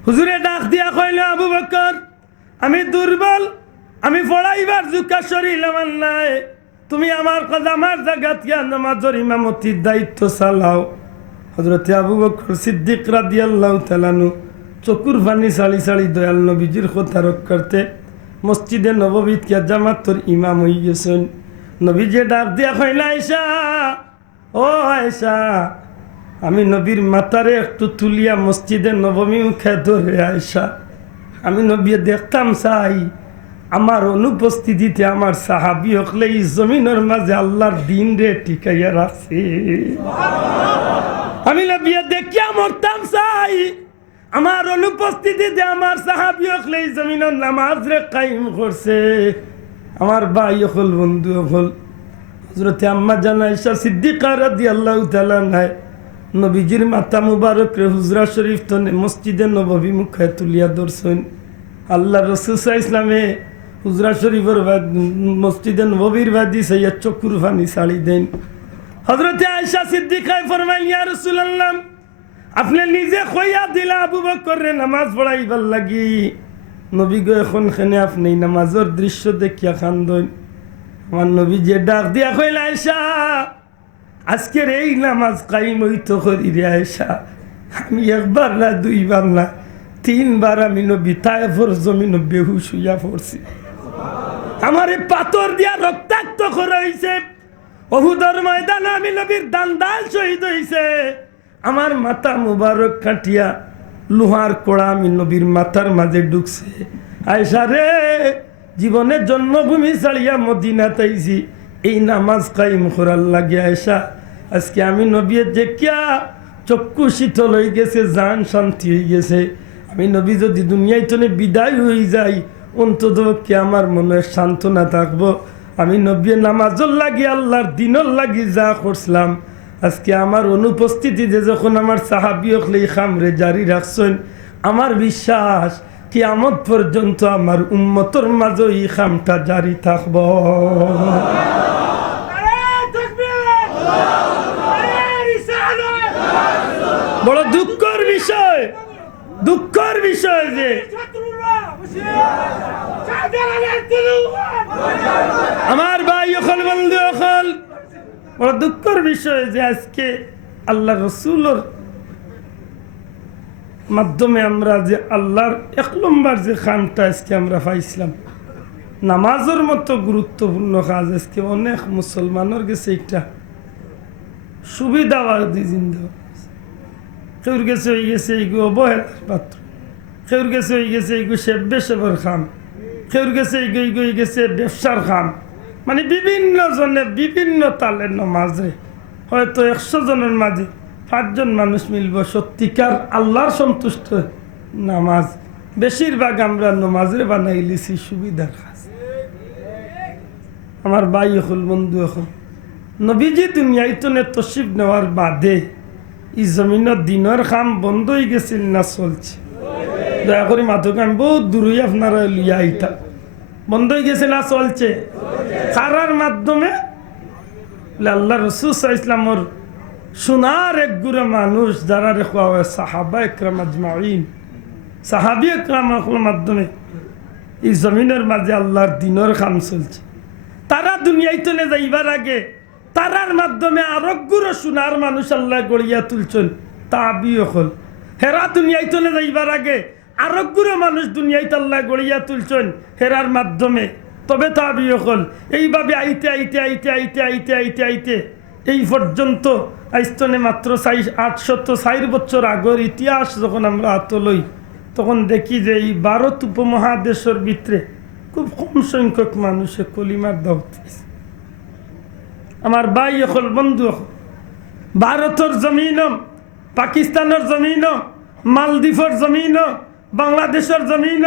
হুজুরে ডাক দিয়া কইল, আবু বকর আমি দুর্বল, আমি পড়াইবার জুকা শরীর আমার নাই, তুমি আমার কথা আমার জায়গাত গিয়া নামাজের ইমামতির দায়িত্ব চালাও। হযরতে আবু বকর সিদ্দিক রাদিয়াল্লাহু তাআলা আনহু চকুর পানি ছাড়ি ছাড়ি দয়াল নবীজির কথা রক্ষার্থে মসজিদে নববীত গিয়া জামাতর ইমাম হয়ে গেছেন। নবীজি ডাক দিয়া কইল, আয়েশা ও আয়েশা আমি নবীর মাথারে একটু তুলিয়া মসজিদে নবমী মুখে ধরে, আয়েশা আমি নবী দেখতাম চাই আমার অনুপস্থিতিতে আমার সাহাবী হকলে এই জমিনের মাঝে আল্লাহর দিন রে টিকাইয়া রাখছে। আমি নবী দেখিয়া মরতাম চাই আমার অনুপস্থিতিতে আমার সাহাবী হকলে এই জমিনের নামাজ রে কায়েম করছে। আমার ভাই হল বন্ধু হল হযরতে আম্মা জান আয়েশা সিদ্দিকা রাদিয়াল্লাহু তাআলা আনহা নবীজির মাথা মুবারক রে হুজরা শরীফ তনে মসজিদে নববী মুখে তুলিয়া ধরছেন। আল্লাহ রাসূল সাল্লাল্লাহু আলাইহি ওয়াসাল্লামে হুজরা শরীফের মসজিদে নববীর বাদি সৈয়দ চকুর ফানি ছাড়ি দেন। হযরতে আয়েশা সিদ্দিকায় ফরমাইল, ইয়া রাসূলুল্লাহ, আপনি নিজে কইয়া দিলা আবু বকরের নামাজ পড়াইবার লাগি, নবী গো এখন খানে আপনি নামাজের দৃশ্য দেখিয়া কান্দন। আমার নবী যে ডাক দিয়া কইল, আয়েশা আজকের এই নামাজ কায়েম হইতো করি রে আয়েশা, আমি একবার না দুইবার না 3 বার আমি নবী তায়েফের জমিন বেহুশ হইয়া পড়ছি। আমারে পাথর দিয়া রক্তাক্ত করা হইছে, উহুদের ময়দানে আমি নবীর দান্দাল শহীদ হইছে। আমার মাথা মুবারক কাটিয়া লোহার কোড়া আমি নবীর মাথার মাঝে ঢুকছে। আয়েশা রে, জীবনের জন্মভূমি ছাড়িয়া মদিনাতে আইছি এই নামাজ কায়েম করার লাগে। আয়েশা আজকে আমি নবীর যে কিয়া চক্ষু শীতল হয়ে গেছে, জান শান্তি হয়ে গেছে। আমি নবী যদি দুনিয়ায় তনে বিদায় হয়ে যাই, অন্তত কি আমার মনে সান্ত্বনা থাকবো। আমি নবী নামাজর লাগি আল্লাহর দিনর লাগি যা করছিলাম, আজকে আমার অনুপস্থিতিতে যখন আমার সাহাবী হলে এই খামরে জারি রাখছেন, আমার বিশ্বাস কিয়ামত পর্যন্ত আমার উম্মতর মাঝে এই খামটা জারি থাকব। বড় দুঃখের বিষয়, দুঃখের বিষয় যে আমার ভাই অকল বন্ধু অকল, বড় দুঃখের বিষয় যে আজকে আল্লাহ রসুলের মাধ্যমে আমরা যে আল্লাহর 1 নম্বর যে খানটা আজকে আমরা পাইছিলাম, নামাজের মতো গুরুত্বপূর্ণ কাজ আজকে অনেক মুসলমানের গেছে একটা সুবিধা জিন্দা, কেউর গেছে হয়ে গেছে এইগুলো অবহেলার পাত্র, কেউর গেছে হয়ে গেছে এইগু সেবের খাম, কেউর গেছে এইগু গেছে ব্যবসার খাম। মানে বিভিন্ন জনে বিভিন্ন তালের নামাজে হয়তো 100 জনের মাঝে 5 জন মানুষ মিলব সত্যিকার আল্লাহর সন্তুষ্ট নামাজ। বেশিরভাগ আমরা নামাজে বানাই লিছি সুবিধার কাজ। আমার ভাই হল বন্ধু হল, নবীজি দুনিয়ায় তো তশরিফ নেওয়ার বাদে এই জমিনের দিনের কাম বন্ধ হয়ে গেছিল না চলছে? দয়া করে মাথক আমি বহুত দূরই আপনারা লিয়া আইতা, বন্ধ হয়ে গেছে না চলছে? কারার মাধ্যমে? আল্লাহ রসুল ইসলামর সোনার এক গুড়ে মানুষ যারা রেখা হয় সাহাবা একরাম আজমাইন, সাহাবি একরামের মাধ্যমে এই জমিনের মাঝে আল্লাহর দিনের কাম চলছে। তারা দুনিয়ায় চলে যাইবার আগে তারার মাধ্যমে আরো গুড়ো সোনার মানুষ আল্লাহ গড়িয়া তুলছেন, তাবি হল। হেরা দুনিয়ায় চলে যাইবার আগে আরো গুড়ো মানুষ দুনিয়ায় আল্লাহ গড়িয়া তুলছেন হেরার মাধ্যমে, তবে তাবি হল। এইভাবে আইতে আইতে আইতে আইতে আইতে আইতে আইতে এই পর্যন্ত আইস্তনে মাত্র 860 বছর আগের ইতিহাস যখন আমরা হাত লই, তখন দেখি যে এই ভারত উপমহাদেশের ভিতরে খুব কম সংখ্যক মানুষে কলিমার দাওয়াত দিয়েছে। আমার ভাই হল বন্ধু হল, ভারতের জমিন, পাকিস্তানের জমিন, মালদ্বীপের জমিন, বাংলাদেশের জমিন,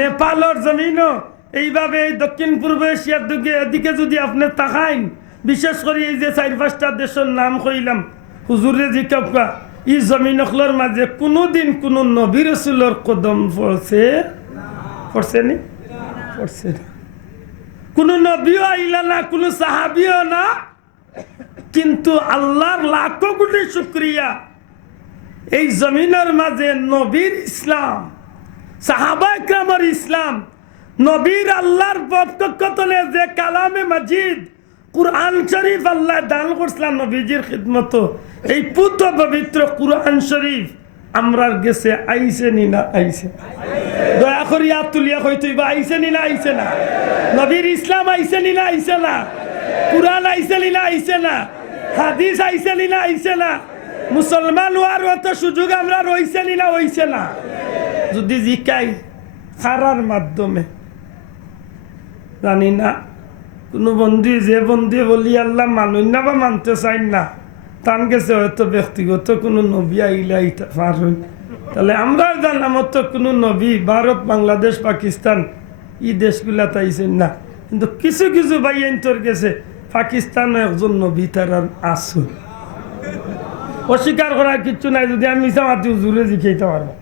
নেপালের জমিন, এইভাবে এই দক্ষিণ পূর্ব এশিয়ার এদিকে যদি আপনি তাকাইন, বিশেষ করে এই যে 4-5টা দেশের নাম কইলাম, হুজুরে জিজ্ঞাসা এই জমিনগুলোর মাঝে কোনোদিন কোনো নবী রাসূলের কদম পড়ছে? পড়ছে নি? পড়ছে না। কোনো নবীও আইলা না, কোনো সাহাবিও না, কিন্তু আল্লাহর লাখো কোটি শুকরিয়া এই জমিনের মাঝে নবীর ইসলাম, সাহাবা ইকরামের ইসলাম, নবীর আল্লাহর পক্ষতলে যে কালামে মাজিদ কুরআন শরীফ আল্লাহ দান করছিলেন নবীজির খিদমত, এই পুত্র পবিত্র কুরআন শরীফ আমরার গেছে আইছে নি না আইছে? দয়া করি হাত তুলিয়া কইতই বা আইছে নি না আইছে না? নবীর ইসলাম আইছে নি না আইছে না? কুরআন আইছে নি না আইছে না? হাদিস আইছে নি না আইছে না? মুসলমান হওয়ার মতো সুযোগ আমরা রইছে নি না হইছে না? যদি জিকাই খারার মাধ্যমে জানি না, কোনো বন্ধু যে বন্ধু বলি আল্লাহ মানুষ না বা মানতে চাই না, তান গেছে হয়তো ব্যক্তিগত কোনো নবী আইলে আইতে পারেন। তাহলে আমরা জানলাম তো কোনো নবী ভারত, বাংলাদেশ, পাকিস্তান এই দেশগুলাতে আইছেন না, কিন্তু কিছু কিছু ভাইয়ান্তর গেছে পাকিস্তানে একজন নবী তারা আসুন। অস্বীকার করার কিচ্ছু নাই। যদি আমি মাতি হুজুরে জিখাইতে পারবো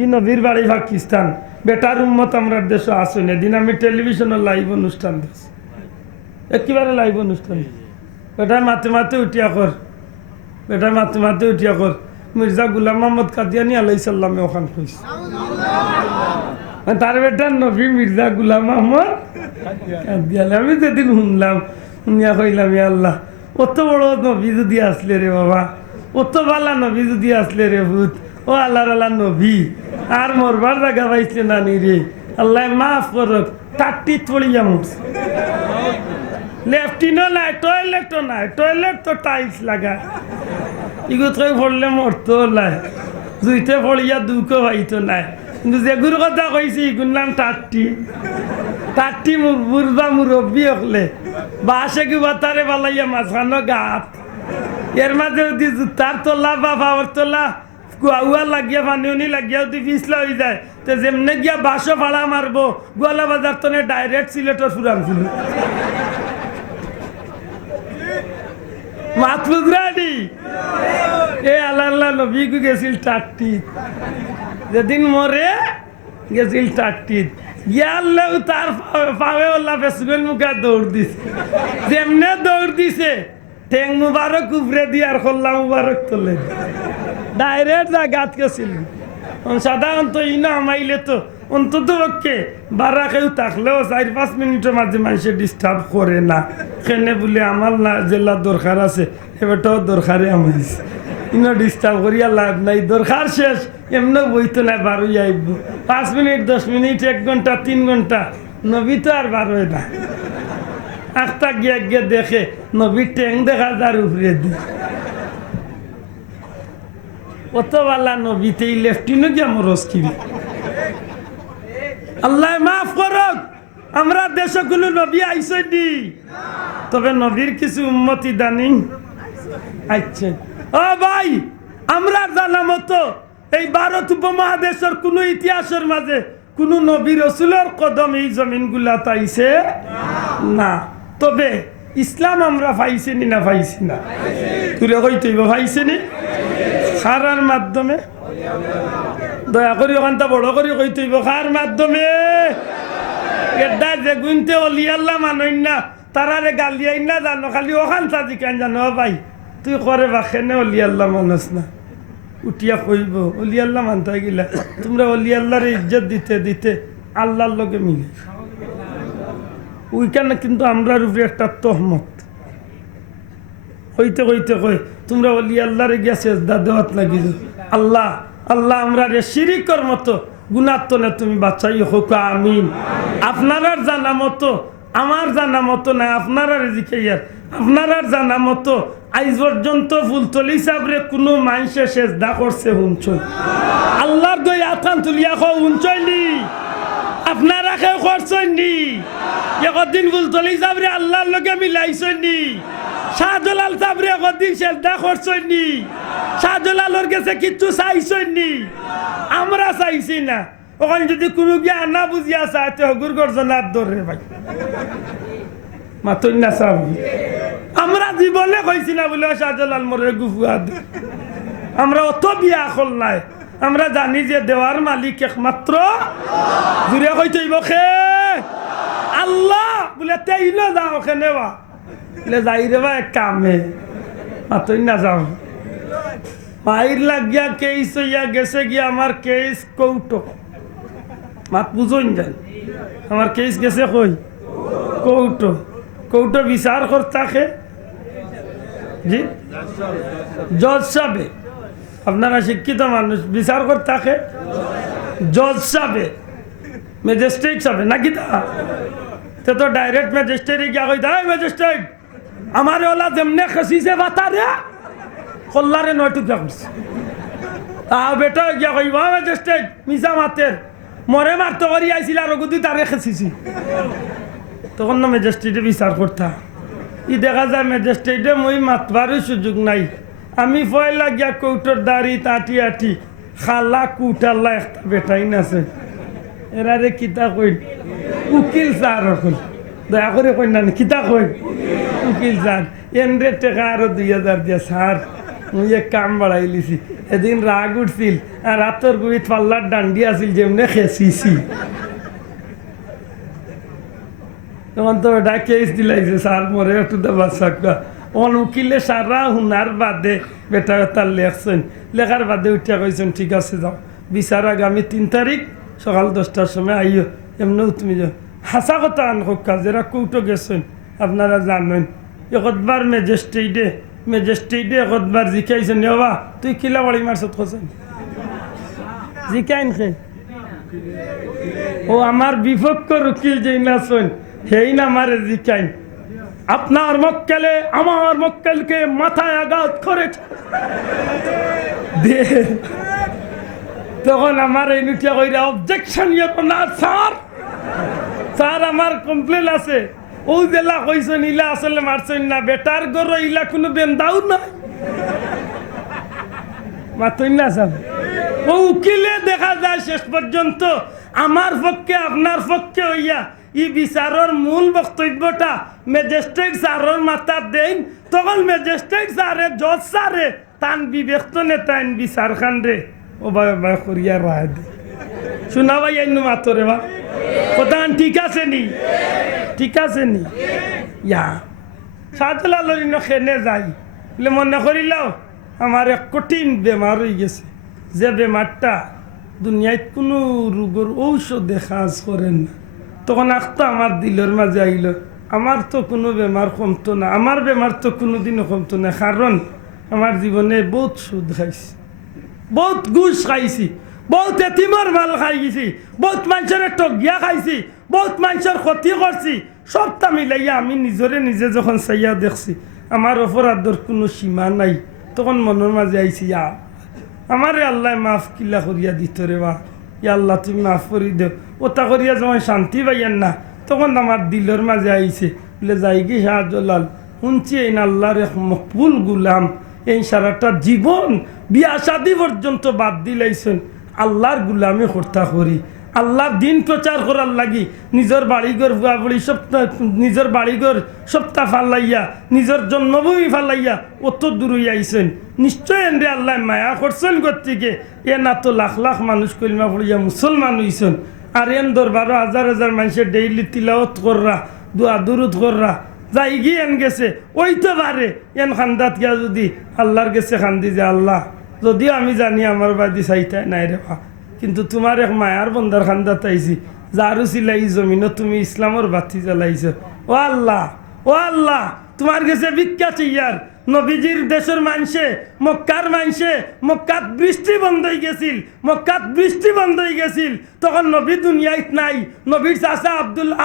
ই নবীর বাড়ি পাকিস্তান, বেটার উম্মত আমরা দেশে আসুন। এদিন আমি টেলিভিশনের লাইভ অনুষ্ঠান দিচ্ছি, একেবারে লাইভ অনুষ্ঠান। বেটা মাতে মাতে উঠিয়া কর, বেটা মাতে মাতে উঠিয়া কর, মির্জা গুলাম মোহাম্মদ কাদিয়ানি আলাইহিস সালামে ওখান কইছে। তার বেটার নবী মির্জা গুলাম মোহাম্মদ কাদিয়ানি। আমি যেদিন শুনলাম, শুনিয়া কইলাম ইয়া আল্লাহ, অত বড় নবী যদি আসলে রে বাবা, অত বালা নবী যদি আসলে রে ভূত, ও আল্লাহর আল্লাহ নবী আর মরবার জায়গা পাইছে না নি রে, আল্লাহ মাফ করক। টাট্টি পড়িয়া মরছে, লেফটিনও নাই, টয়লেটও নাই, টয়লেট তো টাইলস লাগা, ইগুত পড়লে মরতো নাই, জুইতে পড়িয়া দুঃখ পাইতো নাই। কিন্তু যেগুর কথা কইছি এগুর নাম টাট্টি। টাট্টি বুড়বা মুরব্বী হলে বাসে কি বাতারে বালাইয়া মাঝখানো গাত, এর মাঝে যদি জুতার তোলা বা পাওয়ার তোলা গুয়া লাগিয়া পানিউনি লাগিয়া যদি পিছলা হয়ে যায়, তো যেমনে গিয়া বাসও ভাড়া মারবো, গোয়ালা বাজার তো ডাইরেক্ট সিলেটর ফুরান ছিল মাতলুদরানি। এ আল্লাহ নবী গেছিল টাট্টি, যেদিন মরে গেছিল টাট্টি, গিয়ালেও তার পাবে ওল্লা ফেসবুকের মুখে দৌড় দিছে। যেমনে দৌড় দিছে ঠেং মুবারক উপরে দিয়ে আর খোল্লা মুবারক তোলে ডাইরেক্ট যা গাত গেছিল। সাধারণত ইনা আমাইলে তো অন্তত পক্ষে বারা কেউ থাকলেও 4-5 মিনিটের মাঝে মানুষে ডিস্টার্ব করে না। কেনে বলে আমার না জেলা দরকার আছে, এবারটাও দরকারে আমাইছে, ইনো ডিস্টার্ব করিয়া লাভ নাই, দরকার শেষ এমন বইতো না, বারোই আইব 5 মিনিট 10 মিনিট 1 ঘন্টা 3 ঘন্টা, নবী তো আর বারোয় না। আখটা গিয়ে গিয়ে দেখে নবীর ট্যাং দেখা যার উপরে দিয়ে অতবালা নবীতে লেফটিনও গিয়া মরস কিবি। আল্লাহ মাফ করক, আমরা দেশে কোনো নবী আইসনি, তবে নবীর কিছু উম্মতি দানি আইছে। ও ভাই, আমরা জানা মতো এই ভারত উপমহাদেশের কোন ইতিহাসের মাঝে কোন নবী রাসূলের কদম এই জমিন গুলা তাইছে না। তবে ইসলাম আমরা পাইছি নি না পাইছি না? তুই কইতে পাইছি নি? খারার মাধ্যমে, দয়া করি ওখানটা বড় করি কইতে খার মাধ্যমে। এটা যে গুনতে অলি আল্লাহ মানই না, তারারে গালিয়াই না জানো, খালি ওখান সাজি কেন জানো ভাই, তুই করে বাখেনে অলি আল্লাহ মানুষ না। উঠিয়া কইব অলি আল্লাহ মানতে গিলা, তোমরা অলি আল্লাহর ইজ্জত দিতে দিতে আল্লাহর লগে মিলে ওইখানে, কিন্তু আমরার উপরে একটা তহমত হইতে হইতে কই তোমরা অলি আল্লাহরে গিয়া সেজদা দেওয়াত লাগিল। আল্লাহ আল্লাহ আমরা রে শিরিকর মতো গুণাত্তনে তুমি বাচ্চাই হোক, আমিন। আপনার জানা মতো, আমার জানা মতো না, আপনারা জিখাইয়ার আপনার জানা মতো আইজ পর্যন্ত ফুলতলি সাবরে কোনো মানুষে সেজদা করছে হুঞ্চই? আল্লাহর দই আথান তুলিয়া খো হুঞ্চইনি, আপনারা কেউ করছেননি? একদিন ফুলতলি সাবরে আল্লাহর লগে মিলাইছেননি? শাহজালাল সাবরে একদিন সেজদা করছেননি? শাহজালালের কাছে কিচ্ছু চাইছেননি? আমরা চাইছি না। ওখানে যদি কোনো গিয়া না বুঝিয়া চাইতে হগুর গর্জনার দরে ভাই মাতই না চাবি। আমরা জীবনে কইছি না বলে শাহজালাল মরে গুফুয়া দে, আমরা অত বিয়া খোল নাই। আমরা জানি যে দেওয়ার মালিক একমাত্র, জুড়ে কইতে খে আল্লাহ বলে তেই না যাও খেনেবা বলে যাই রে বা এক কামে মাতই না যাও। মাইর লাগিয়া কেস হইয়া গেছে গিয়া আমার কেস কৌটো, মাত বুঝইন যান, আমার কেস গেছে কই কৌটো। কৌটো বিচার করতাকে জি জজ সাহেব, আপনারা শিক্ষিত মানুষ, বিচার করতাকে জজ সাহেব, ম্যাজিস্ট্রেট সাহেব নাকি? তা তো ডাইরেক্ট ম্যাজিস্ট্রেটে গিয়া কই দেয় ম্যাজিস্ট্রেট আমার ওলা যেমনে খেসিছে বাতারে কল্লারে 9 টুকরা করছে। তা বেটা গিয়া কইবা ম্যাজিস্ট্রেট মিশা মাতের মরে মারতে করি আইছিল আর গুদি তারে খেসিছি। তখন না ম্যাজিস্ট্রেটে বিচার করতা, ই দেখা যায় ম্যাজিস্ট্রেটে মই মাতবারও সুযোগ নাই। আমি পয়লা গিয়া কৌটোর দাড়ি তাঁটি আটি খালা কুটাল্লা একটা বেটাই নাছে, এরারে কিতা কই উকিল স্যার এখন দয়া করে কই না কিতা কই উকিল স্যার এনরে টাকা আরো 2000 দিয়া স্যার মুই এক কাম বাড়াই লিছি এদিন রাগ উঠছিল আর রাতর গুড়িত পাল্লার ডান্ডি আছিল যেমনে খেসিছি তখন তো ওটা কেস দিলাইছে স্যার মরে একটু দেবার সাকা অন উকিলে সারা হুনার বাদে বেটা তার লেখছেন লেখার বাদে উঠিয়া কইছেন ঠিক আছে যাও বিচার আগামী 3 তারিখ সকাল 10টার সময় আইও এমনিও তুমি যাও হাসা কথা আন হোকা যারা কৌটো গেছেন আপনারা জানেন একবার ম্যাজিস্ট্রেটে একবার জিকাইছেন বাবা তুই কিলা বাড়ি মারছত খোঁজেন জিকাইন খে ও আমার বিপক্ষ উকিল যেই না শোন সেই না মারে জিকাইন আপনার মক্কেলে আমার মক্কেলকে মাথায় আঘাত করে তখন আমার এই নুটিয়া কইরা অবজেকশন না স্যার আমার কমপ্লেন আছে ও জেলা কইছেন ইলা আসলে মারছেন না বেটার গর ইলা কোনো বেন্দাও না মাতই না স্যার ও উকিলে দেখা যায় শেষ পর্যন্ত আমার পক্ষে আপনার পক্ষে হইয়া ই বিচারের মূল বক্তব্যটা ম্যাজিস্ট্রেট স্যারের মাথা দেন তখন ম্যাজিস্ট্রেট স্যারে জজ স্যারে তান বিবেক্ত নেতাইন বিচার খান রে ও ভাই করিয়া রায় দে শোনা ভাই আইন মাতরে বা কথা ঠিক আছে নি ঠিক আছে নি ইয়া শাহজালাল খেনে যাই বলে মনে করিলাও আমার এক কঠিন বেমার হয়ে গেছে যে বেমারটা দুনিয়ায় কোনো রোগের ঔষধে কাজ করেন না তখন আখতো আমার দিলের মাঝে আইল আমার তো কোনো বেমার কমতো না আমার বেমার তো কোনোদিনও কমতো না কারণ আমার জীবনে বহুত সুদ খাইছি বহুত ঘুষ খাইছি বহুত এতিমর মাল খাই গেছি বহুত মানুষের টগিয়া খাইছি বহুত মানুষের ক্ষতি করছি সবটা মিলাইয়া আমি নিজে যখন চাইয়া দেখছি আমার অপরাধের কোনো সীমা নাই তখন মনের মাঝে আইছি আমারে আল্লাহ মাফ কিলা করিয়া দিত রে বা আল্লাহ তুমি মাফ করি দেও ওটা করিয়া যখন শান্তি পাইয়ান না তখন আমার দিলের মাঝে আইছে বলে যাই কি শাহজালাল শুনছি এই আল্লাহর এক মকবুল গুলাম এই সারাটা জীবন বিয়া শাদি পর্যন্ত বাদ দিলাইছেন আল্লাহর গুলামে হত্যা করি আল্লাহর দিন প্রচার করার লাগি নিজের বাড়িঘর বুয়া বুড়ি সপ্তাহ নিজের বাড়িঘর সপ্তাহ ফালাইয়া নিজের জন্মভূমি ফালাইয়া অত দূরই আইছেন নিশ্চয় এনে আল্লাহ মায়া করছেন গতিকে এ না তো লাখ লাখ মানুষ কলিমা পড়িয়া মুসলমান হইছেন আর এন দরবারও হাজার হাজার মানুষের ডেইলি তিলাওয়াত কররা দোয়া দুরুদ কররা যাই গিয়ে এন গেছে ওই তো পারে এন খান্দাত গিয়া যদি আল্লাহর গেছে খান্দি যে আল্লাহ যদিও আমি জানি আমার বাদি চাইতাই নাই রে বা কিন্তু তোমার এক মায়ার বন্দার খান্দাত আইছি যারও ছিলাই জমিনও তুমি ইসলামর বাতি জ্বালাইছ ও আল্লাহ তোমার গেছে বিখ্যাত ইয়ার নবীজির দেশের মানুষে মক্কার মানুষে মক্কাত বৃষ্টি বন্ধ হয়ে গেছিল তখন নবী দুনিয়ায় নাই নবীর চাচা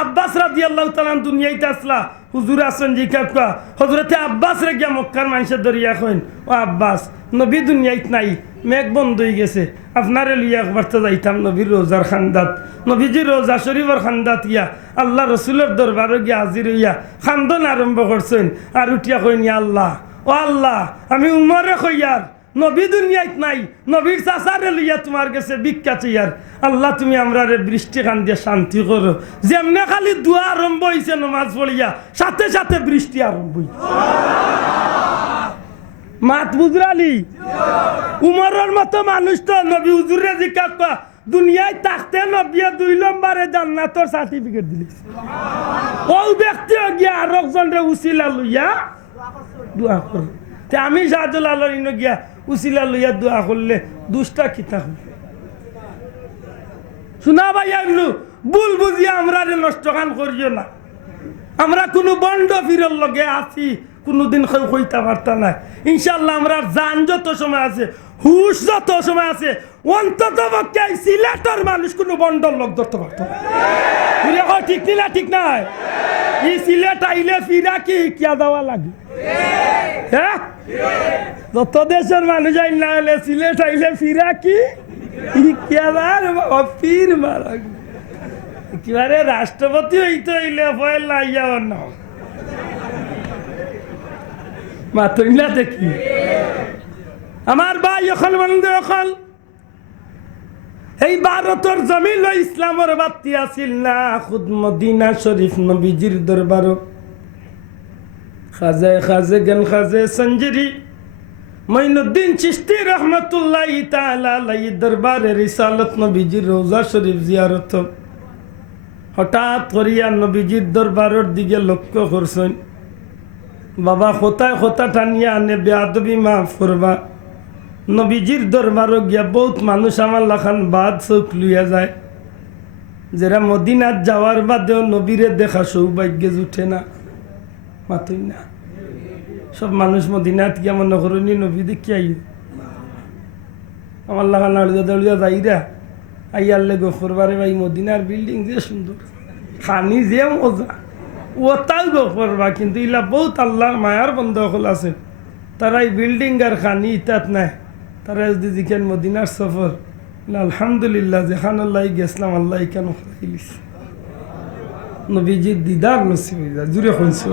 আব্বাস রাদিয়াল্লাহু তাআলা দুনিয়াইতে আসলা হুজুর আসেন জিজ্ঞাসা হজরতে আব্বাস রে গিয়া মক্কার মানুষের দরিয়া কইন ও আব্বাস নবী দুনিয়ায় নাই মেঘ বন্ধ হয়ে গেছে আপনারে লিয়া একবার তো যাইতাম নবীর রোজার খান্দাত নবীজির রোজা শরীফের খান্দাত ইয়া আল্লাহ রসুলের দরবারে গিয়া হাজির হইয়া খান্দন আরম্ভ করছেন আর উঠিয়া কইনি আল্লাহ ও আল্লাহ আমি উমরে কইয়ার নবী দুনিয়ায় নাই নবীর চাচারে লইয়া তোমার কাছে বিখ্যাত ইয়ার আল্লাহ তুমি আমরা রে বৃষ্টি খান দিয়ে শান্তি করো যেমনে খালি দোয়া আরম্ভ হয়েছে নমাজ পড়িয়া সাথে সাথে বৃষ্টি আরম্ভ মাত বুঝরালি উমরের মতো মানুষ তো নবী হুজুরে জিজ্ঞাসা দুনিয়ায় থাকতে নবী 2 নম্বরে জান্নাতের সার্টিফিকেট দিলে ওই ব্যক্তি গিয়া আর একজনের উসিলা লইয়া দোয়া কর আমি শাহজালাল গিয়া উসিলা লইয়া দোয়া করলে দুষ্টা কিতা হল শোনা ভাই এমনু ভুল বুঝিয়া আমরা নষ্ট কান করিও না আমরা কোনো বন্ড ফিরল লগে আছি কোনোদিন কইতা পারতা না ইনশাল্লাহ আমরা জান যত সময় আছে হুশ যত সময় আছে অন্তত পক্ষে সিলেটের মানুষ কোনো বন্ডর লোক ধরতে পারতো ঠিক নিলা ঠিক নাই এই সিলেট আইলে ফিরা কি কিয়া দেওয়া লাগে হ্যাঁ যত দেশের মানুষ আইন না হলে সিলেট আইলে ফিরা কি কিয়া ফির মারা একেবারে রাষ্ট্রপতি হইতে হইলে ভয় লাইয়া অন্য মাতই না দেখি আমার ভাই এখন বন্ধু এখন এই ভারতের জমিন ইসলামের বাতি আসিল না খুদ মদিনা শরীফ নবীজির দরবার খাজে খাজে গেন খাজে সঞ্জরি মঈনুদ্দিন চিশতি রহমতুল্লাহি তাআলা আলাইহি দরবারে রিসালত নবীজির রওজা শরীফ জিয়ারত হঠাৎ করিয়া নবীজির দরবারের দিকে লক্ষ্য করছেন। বাবা কোথায় কথা টানিয়া আনে বেয়াদবি মাফ করবা। নবীজির দরবারও গিয়া বহুত মানুষ আমার লাখান বাদ চোখ লইয়া যায়, যারা মদিনাত যাওয়ার বাদেও নবীরে দেখা সৌভাগ্য জুটে না, মাতুই না। সব মানুষ মদিনাত গিয়া মনে করেনি নবী দেখি আই আমার লাগান আড়িয়া দাড়িয়া যাইরা আইয়ারলে গফরবারে ভাই মদিনার বিল্ডিং যে সুন্দর, খানি যে মজা, ওটাও গফরবা। কিন্তু ইলা বহুত আল্লাহর মায়ার বন্ধ হল আছে, তারা এই বিল্ডিং আর খানি ইতাত নাই। তারা যদি যেখান মদিনার সফর, আলহামদুলিল্লাহ যেখান আল্লাহ গেছিলাম আল্লাহ কেন খাইলিস, নবীজির দিদার নসিব হয়ে যায়। জুড়ে হয়েছে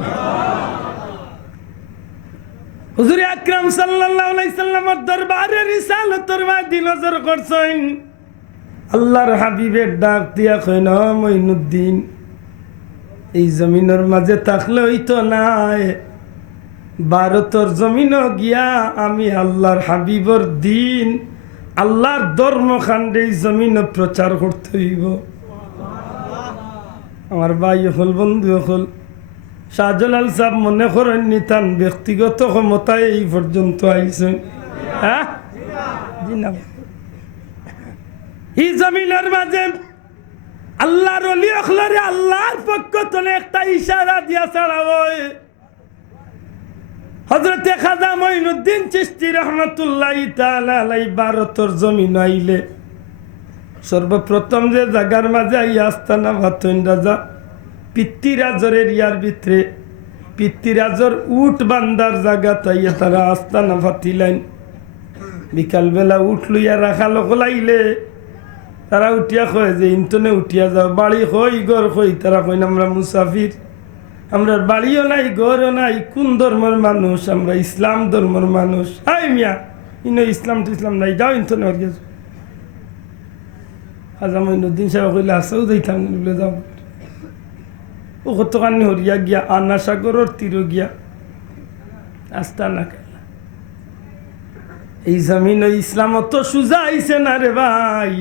হুজুর আকরাম সাল্লাল্লাহু আলাইহি সাল্লামের দরবারে রিসালাতের মাঝে নজর করছেন। আল্লাহর হাবিবের ডাক দিয়া কইন, মঈনুদ্দিন এই জমিনের মাঝে থাকলে হইতো নাই, ভারতের জমিন গিয়া আমি আল্লাহর হাবিবর দিন, আল্লাহর ধর্মখান্ডে এই জমিন প্রচার করতে হইব। আমার ভাই হল, বন্ধু হল, শাহজালাল সাহেব মনে করেন নিতান ব্যক্তিগত ক্ষমতায় এই পর্যন্ত আইছেন। হ্যাঁ জি না, এই জমিনের মাঝে আল্লাহর ওলি আখলারে আল্লাহর পক্ষ থেকে একটা ইশারা দিয়া ছাড়া হয়। হযরতে খাজা মঈনুদ্দিন চিশতি রহমাতুল্লাহি তাআলা আলাইহি ভারতের জমিন আইলে সর্বপ্রথম যে জায়গার মাঝে আই আস্তানা ভাতন রাজা পিতৃরাজরের ইয়ার ভিতরে পিতৃরাজর উট বান্দার জায়গা তাইয়া তারা আস্তানা ফাতিলেন। বিকালবেলা উঠ লইয়া রাখা লোক লাইলে তারা উঠিয়া কয় যে ইন্তনে উঠিয়া যাও, বাড়ি কই ঘর কই, তারা কইন আমরা মুসাফির, আমরা বাড়িও নাই ঘরও নাই, কোন ধর্মের মানুষ, আমরা ইসলাম ধর্মের মানুষ। হাই মিয়া ইনো ইসলাম টিসলাম নাই, যাও ইন্তনে হরিয়া যাও। খাজা মঈনুদ্দিন সাহেব কইলে আসাও যাইতাম বলে যাও। ও কতখানি হরিয়া গিয়া আনা সাগরের তীর গিয়া আস্তানা খেলা। এই জমিন ইসলাম অত সুজা আইছে না রে ভাই,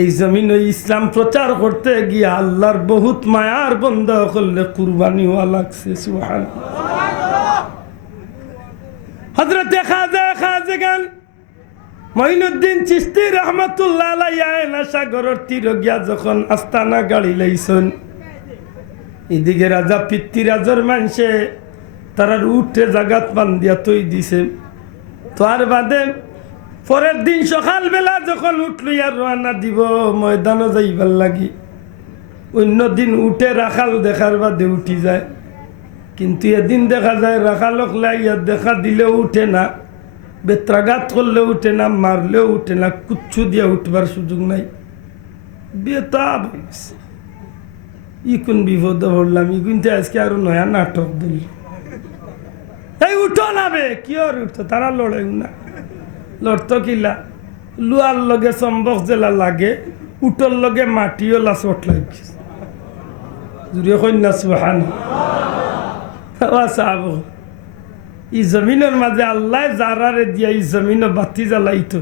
এই জমিন ইসলাম প্রচার করতে গিয়া আল্লাহর বহুত মায়ার বন্ধ করলে কুরবানি হওয়া লাগছে। সুবহানাল্লাহ। হযরতে খাজা মঈনুদ্দিন চিশতি রহমাতুল্লাহ আলাইহি আয়না সাগরের তীর গিয়া যখন আস্তানা গাড়ি লাইছেন, এদিকে রাজা পিতৃরাজর মানুষে তারা উঠে জাগাত বান্ধিয়া তৈ দিছে। তার বাদে পরের দিন সকালবেলা যখন উঠলইয়া রওনা দিব ময়দানে যাইবার লাগি, অন্য দিন উঠে রাখাল দেখার বাদে উঠি যায়। কিন্তু এদিন দেখা যায় রাখালক লাইয়া দেখা দিলেও উঠে না, বেত্রাঘাত করলেও উঠে না, মারলেও উঠে না, কুচ্ছু দিয়া উঠবার সুযোগ নাই। বেতাব হয়েছে, ই কোন বিপদ পড়লাম, ই কিন্তু আজকে আরো নয়া নাটক দিল। এই উঠো না বে, কি আর উঠতো, তারা লড়াই না, লড়তো কিলা লুয়ার লগে চম্বক জেলা লাগে, উঠোর লগে মাটিও লাচট লাগে। জুড়ে কন্যা সুবহানাল্লাহ। ই জমিনের মাঝে আল্লাহ যারারে দিয়া এই জমিন বাতি জ্বালাইতো,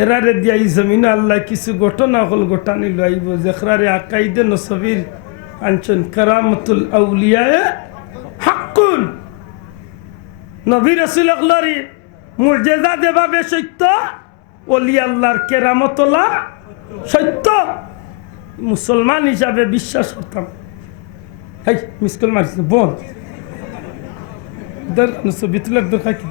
এরারে দিয়া এই জমিন আল্লাহ কিছু ঘটনা হল ঘটানি লাইব, যেখরারে আকাইদে নসবির আনছেন কারামতুল আউলিয়া হাক্কুন। নবী রাসূল আকলারি মুজিজা যেভাবে সত্য, ওলি আল্লাহর কেরামতলা সত্য, মুসলমান হিসাবে বিশ্বাস করতাম। হাই মিসকল মারিস বোন ছবি তোলার দরকার কি?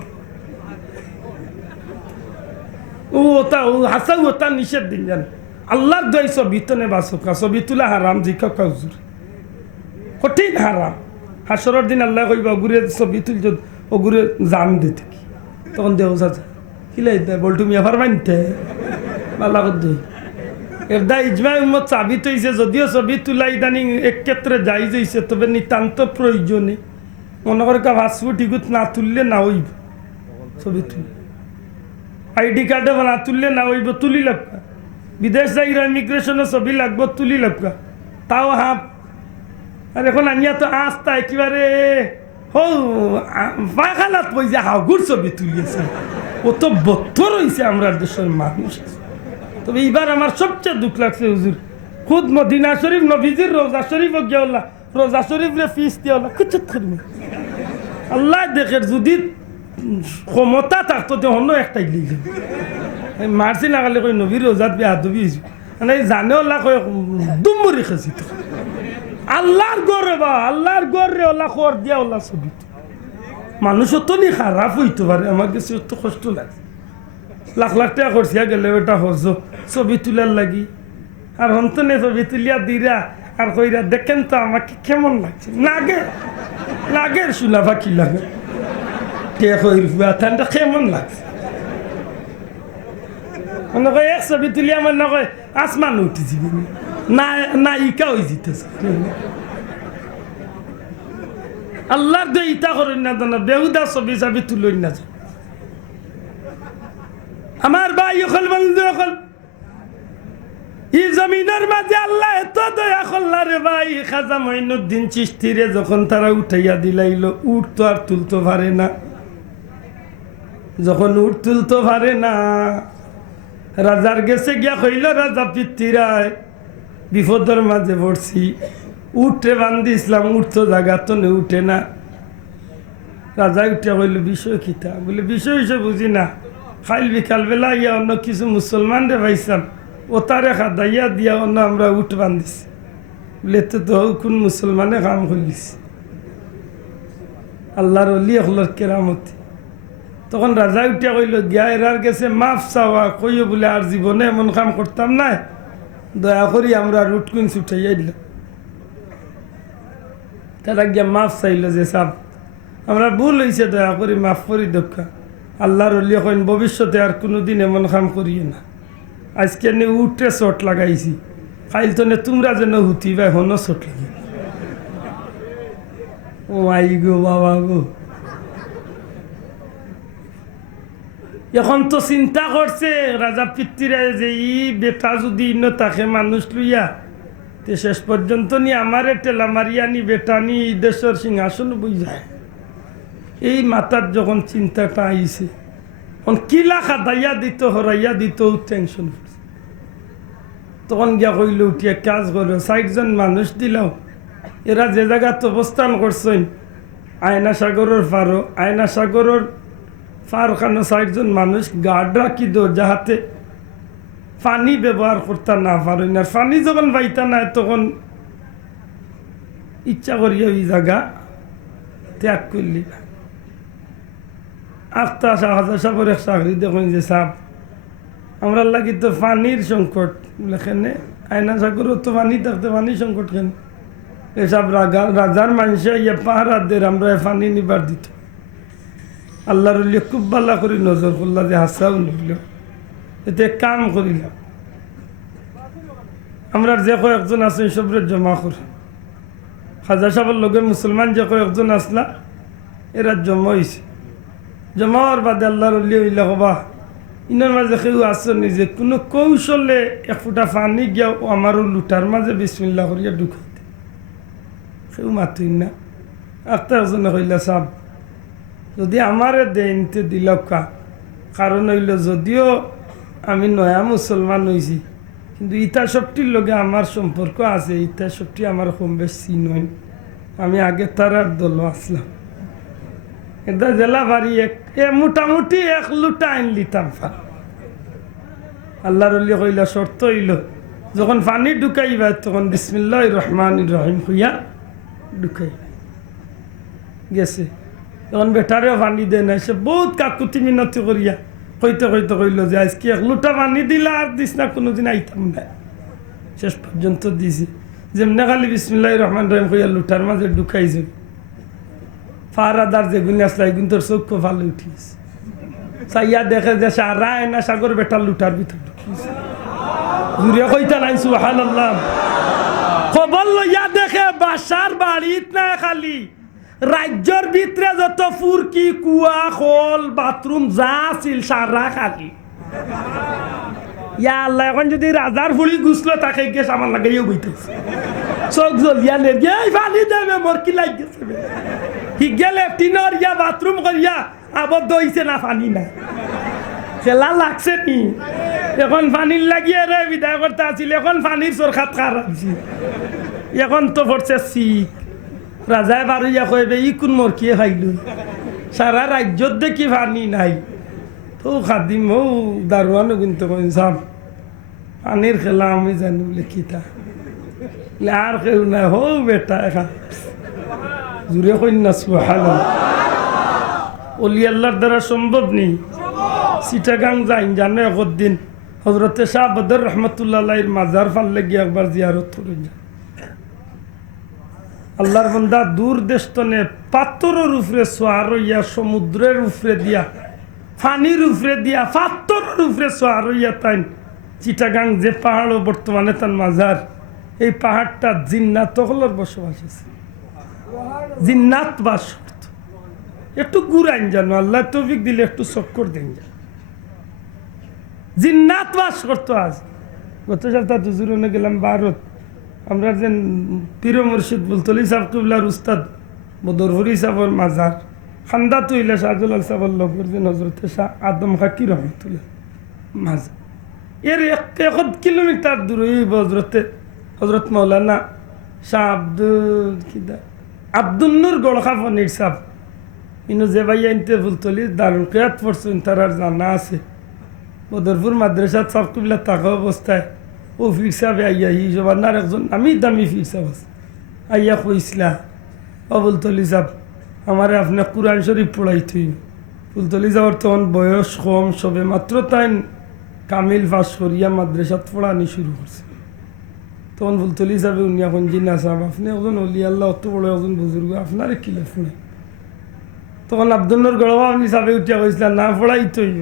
ও ওটা ও হাসাও ওটা নিষেধ দিন জান, আল্লাহর দই ছবি তো নেবা চোখা, ছবি তোলা হারাম, জিকা কাউজুর কঠিন হারাম। হাসরের দিন আল্লাহ কইবা ওগুরে ছবি তুলছ, ওগুরে জান দিতে কি, তখন দেহ চাচা কিলাই দেয় বলটু মিয়া ফারমাইতে আল্লাহ দই এরদা ইজমা উম্মত সাবিত হইছে। যদিও ছবি তোলা ইদানিং এক ক্ষেত্রে যাই যাইছে, তবে নিতান্ত প্রয়োজনে মনে করে পাসপোর্ট টিকুট না তুললে না হইব, ছবি তুলি আইডি কার্ডে না তুললে না হইব, তুলি লাগবা। বিদেশ যাইরা ইমিগ্রেশনে ছবি লাগবো, তুলি লাগবা, তাও হাফ। আর এখন আনিয়া তো আস্তা একেবারে ও পায়খানাত পই যে হাগুর ছবি তুলিয়েছে ও তো বত্তর হয়েছে আমরা দেশের মানুষ। তবে এইবার আমার সবচেয়ে দুঃখ লাগছে হুজুর, খুদ মদিনা শরীফ নবীজির রোজা শরীফ গিয়া রোজা শরীফ রে ফিস দিয়া কিছু থাকবে আল্লাহ দেখের যদি ক্ষমতা থাকতো তো অন্য একটাই লিখে মারছি না গেলে কই নবীর রোজাত বে আদবি হয়েছে মানে জানে ওলা কই দুমরি খেয়েছি তো আল্লাহর গড়ে বা আল্লাহর গড়ে ওলা খর দিয়া ওলা ছবি মানুষও তো নি খারাপ হইতে পারে। আমার কাছে তো কষ্ট লাগে, লাখ লাখ টাকা করছিয়া গেলে ওটা হজ ছবি তোলার লাগি আর হন্তনে ছবি তুলিয়া দিরা আর কইরা দেখেন তো আমাকে কেমন লাগছে লাগে লাগে শুনা পাখি লাগে কে কই ঠান্ডা কেমন লাগছে মনে কয় এক ছবি তুলিয়া মনে কয় আসমান উঠে যাবে না নায়িকা হয়ে যেতেছে। আল্লাহর দে ইটা করেন না জানা বেহুদা ছবি চাবি তুলই না যায়। আমার ভাই অকল বন্ধু অকল ই জমিনের মাঝে আল্লাহ এত দয়া করলা রে ভাই। খাজা মঈনুদ্দিন চিশতিরে যখন তারা উঠাইয়া দিলাইল উঠ তো আর তুলতে পারে না, যখন উঠ তুলতে পারে না রাজার গেছে গিয়া কইল রাজা পিতৃরায় বিপদের মাঝে পড়ছি, উঠে বান্ধি ইসলাম উঠতো জায়গা তো নে উঠে না। রাজা উঠে কইল বিষয় খিতা বলে বিষয় হিসেবে বুঝি না, খাইল বিকাল বেলা ইয়া অন্য কিছু মুসলমান রে ভাইসাম ও তারে খাদাইয়া দিয়া অন্য আমরা উঠ বান্ধিছি বলে তো কোন মুসলমানে কাম করিস আল্লাহর অলি হলর কেরামতি। তখন রাজা উঠিয়া কইল গিয়া এরার গেছে মাফ চাওয়া কইও বলে আর জীবনে এমন কাম করতাম না, দয়া করি আমরা রুট কুইন উঠাইয়া দিলাম। তারা গিয়া মাফ চাইল যে সাব আমরা ভুল হয়েছে দয়া করি মাফ করি দক্ষা। আল্লাহর অলি কইন ভবিষ্যতে আর কোনোদিন এমন কাম করিয়ে না, আজকে নে উঠে চট লাগাইছি কাইল তো নে তোমরা যেন হুতি ভাই হনো চট লাগি। ও আই গো বাবা গো, এখন তো চিন্তা করছে রাজা পিতৃরা যে ই বেটা যদি ইন্ন তাকে মানুষ লইয়া তে শেষ পর্যন্ত নি আমারে টেলা মারিয়া নি বেটা নি দেশের সিংহাসন বই যায়। এই মাথার যখন চিন্তাটা আইছে তখন কিলা খাদাইয়া দিত হরাইয়া দিত টেনশন করছে। তখন গিয়া কইল উঠিয়া কাজ করো ৬০ জন মানুষ দিলাও, এরা যে জায়গাতে অবস্থান করছেন আয়না সাগরের পারো, আয়না সাগরের পার খানো ৬০ জন মানুষ গার্ড রাখি দো যাহাতে পানি ব্যবহার করতে না পারেন। আর পানি যখন পাইতা না তখন ইচ্ছা করিয়া ওই জায়গা ত্যাগ করলি। আখতা শাহজা সাহেবের এক চাকরি দেখুন যে সাহ আমরা লাগি তো পানির সংকট এখানে আয়না সাগরও তো পানি থাকতে পানি সংকট কেন এসব রাজার মানুষে ইয়ে পাহারাদের আমরা পানি নিবার দিত। আল্লাহর খুব ভালো করে নজর করলা যে হাসাও নিল এতে কাম করিলাম আমরা যে কয়েকজন আছে সবরে জমা করে খাজা সাহেবের লগে মুসলমান যে কয়েকজন আসলা এরা জমা হয়েছে। জমা হওয়ার বাদে আল্লাহর হইলা হবা ইনার মাঝে কেউ আসনি যে কোনো কৌশলে এক ফুটা পানি গিয়া আমারও লুটার মাঝে বিসমিল্লাহ করিয়া ঢুকাইতে কেউ মাতুই না। একটা একজনে কইলা সাহ যদি আমারে দেনতে দিলকা, কারণ হইল যদিও আমি নয়া মুসলমান হয়েছি কিন্তু ইটা সবটির লগে আমার সম্পর্ক আছে, ইটা সবটি আমার কম বেশি নয়, আমি আগে তার আর দল আসলাম। এটা জেলা বাড়ি মোটামুটি 1 লুটা আইন লিতাম পার। আল্লাহর অলি কইলা শর্ত হইল যখন পানি ঢুকাইবা তখন বিসমিল্লাহির রহমানির রহিম হইয়া ঢুকাইবা। গেছে তখন বেটারেও পানি দেয় না, সে বহুত কাকুতি মিনতি করিয়া কইতে কইতে কইল যে আজকে 1 লুটা পানি দিলা আর দিস না কোনোদিন আইতাম না। শেষ পর্যন্ত দিছি যেমনি খালি বিসমিল্লাহির রহমানির রহিম হইয়া লুটার মাঝে ঢুকাইছে ফারাদার যে গুণ আসলা এগুন তোর চক্ষু ভালো উঠিয়েছে। চাইয়া দেখে যে সারা না সাগর বেটা লুটার ভিতর ঢুকিয়েছে। ঘুরে কইতা নাই সুবহানাল্লাহ। খবর লইয়া দেখে বাসার বাড়িত না খালি রাজ্যের ভিতরে যত ফুরকি কুয়া খোল বাথরুম যা ছিল সারা খালি। ইয়া আল্লাহ, এখন যদি রাজার ফুলি গুছলো তাকে গিয়ে সামান লাগাইও বইতেছে। চোখ জ্বলিয়া নে পানি দেবে মোর কি লাগছে হি গেলে টিনর ইয়া বাথরুম করিয়া আবদ্ধ হইছে না পানি না খেলা লাগছে নি এখন পানির লাগিয়ে রে বিদায় করতে আসিল এখন পানির সরকার খারাপ এখন তো পড়ছে শিখ রাজায় বারুইয়া কইবে ই কোন মোর কি খাইল সারা রাজ্যত দেখি পানি নাই তো খাদিম ও দারোয়ানও কিন্তু কইসাম পানির খেলা আমি জানি বলে কিতা আর কেউ না হো বেটা এখন জুড়ে কন্যা সুবহানাল্লাহ ওলি আল্লাহর দ্বারা সম্ভব নেই চিটাগাং যাইন জানো একদিন হজরতে শাহ বদর রহমতুল্লাহ আলাইহির মাজার ফাললে গিয়ে একবার জিয়ারত করে যায় আল্লাহর বান্দা দূর দেশ তনে পাথরের উপরে সোয়ার হইয়া সমুদ্রের উপরে দিয়া পানির উপরে দিয়া পাথরের উপরে সোয়ার হইয়া তাই চিটাগাং যে পাহাড় বর্তমানে তার মাজার এই পাহাড়টা জিন্নাত হলর বসবাস আছে জিন্নাত বাস করত একটু ঘুরাইন জানো আল্লাহ তৌফিক দিলে একটু চক্কর দিন জানো জিন্নাত বাস করতো আজ গত সপ্তাহ দুজুরনে গেলাম ভারত আমরা যে পীর মুর্শিদ বুলতলি সাহেব কিবলার উস্তাদ বদরপুরি সাহেবের মাজার খান্দা তুইলে শাহজুল আল সাহেবের লগর যে হজরতে শাহ আদম খাকি রহমতুল্লাহ মাজার এর 1 কিলোমিটার দূরে হজরত মৌলানা শাহ আব্দুল নূর গড়খা ফনির সাহেব ইনো যে ভাই আনতে বুলতলি দারুল কিয়াত পড়ছেন তার আর জানা আছে বদরপুর মাদ্রাসা সাহেব কিবলা থাকা অবস্থায় ও ফির সাহেব আইয়া হি জবানার একজন আমি দামি ফির সাহেব আছে আইয়া কইসলা ও বুলতলি সাহেব আমারে আপনি কুরআন শরীফ পড়াইতে বুলতলি যাওয়ার তখন বয়স কম সবে মাত্র তাই কামিল পাস করিয়া মাদ্রাসাত পড়ানি শুরু করছে তখন বুলতলি সাহেব উনি এখন জিনা সাহেব আপনি একজন অলি আল্লাহ অত বড় একজন বুজুর্গ আপনারে কিলে শুনে তখন আব্দুল্লর গড়বা আপনি সাহেব উঠিয়া কইসলা না পড়াইতে হইব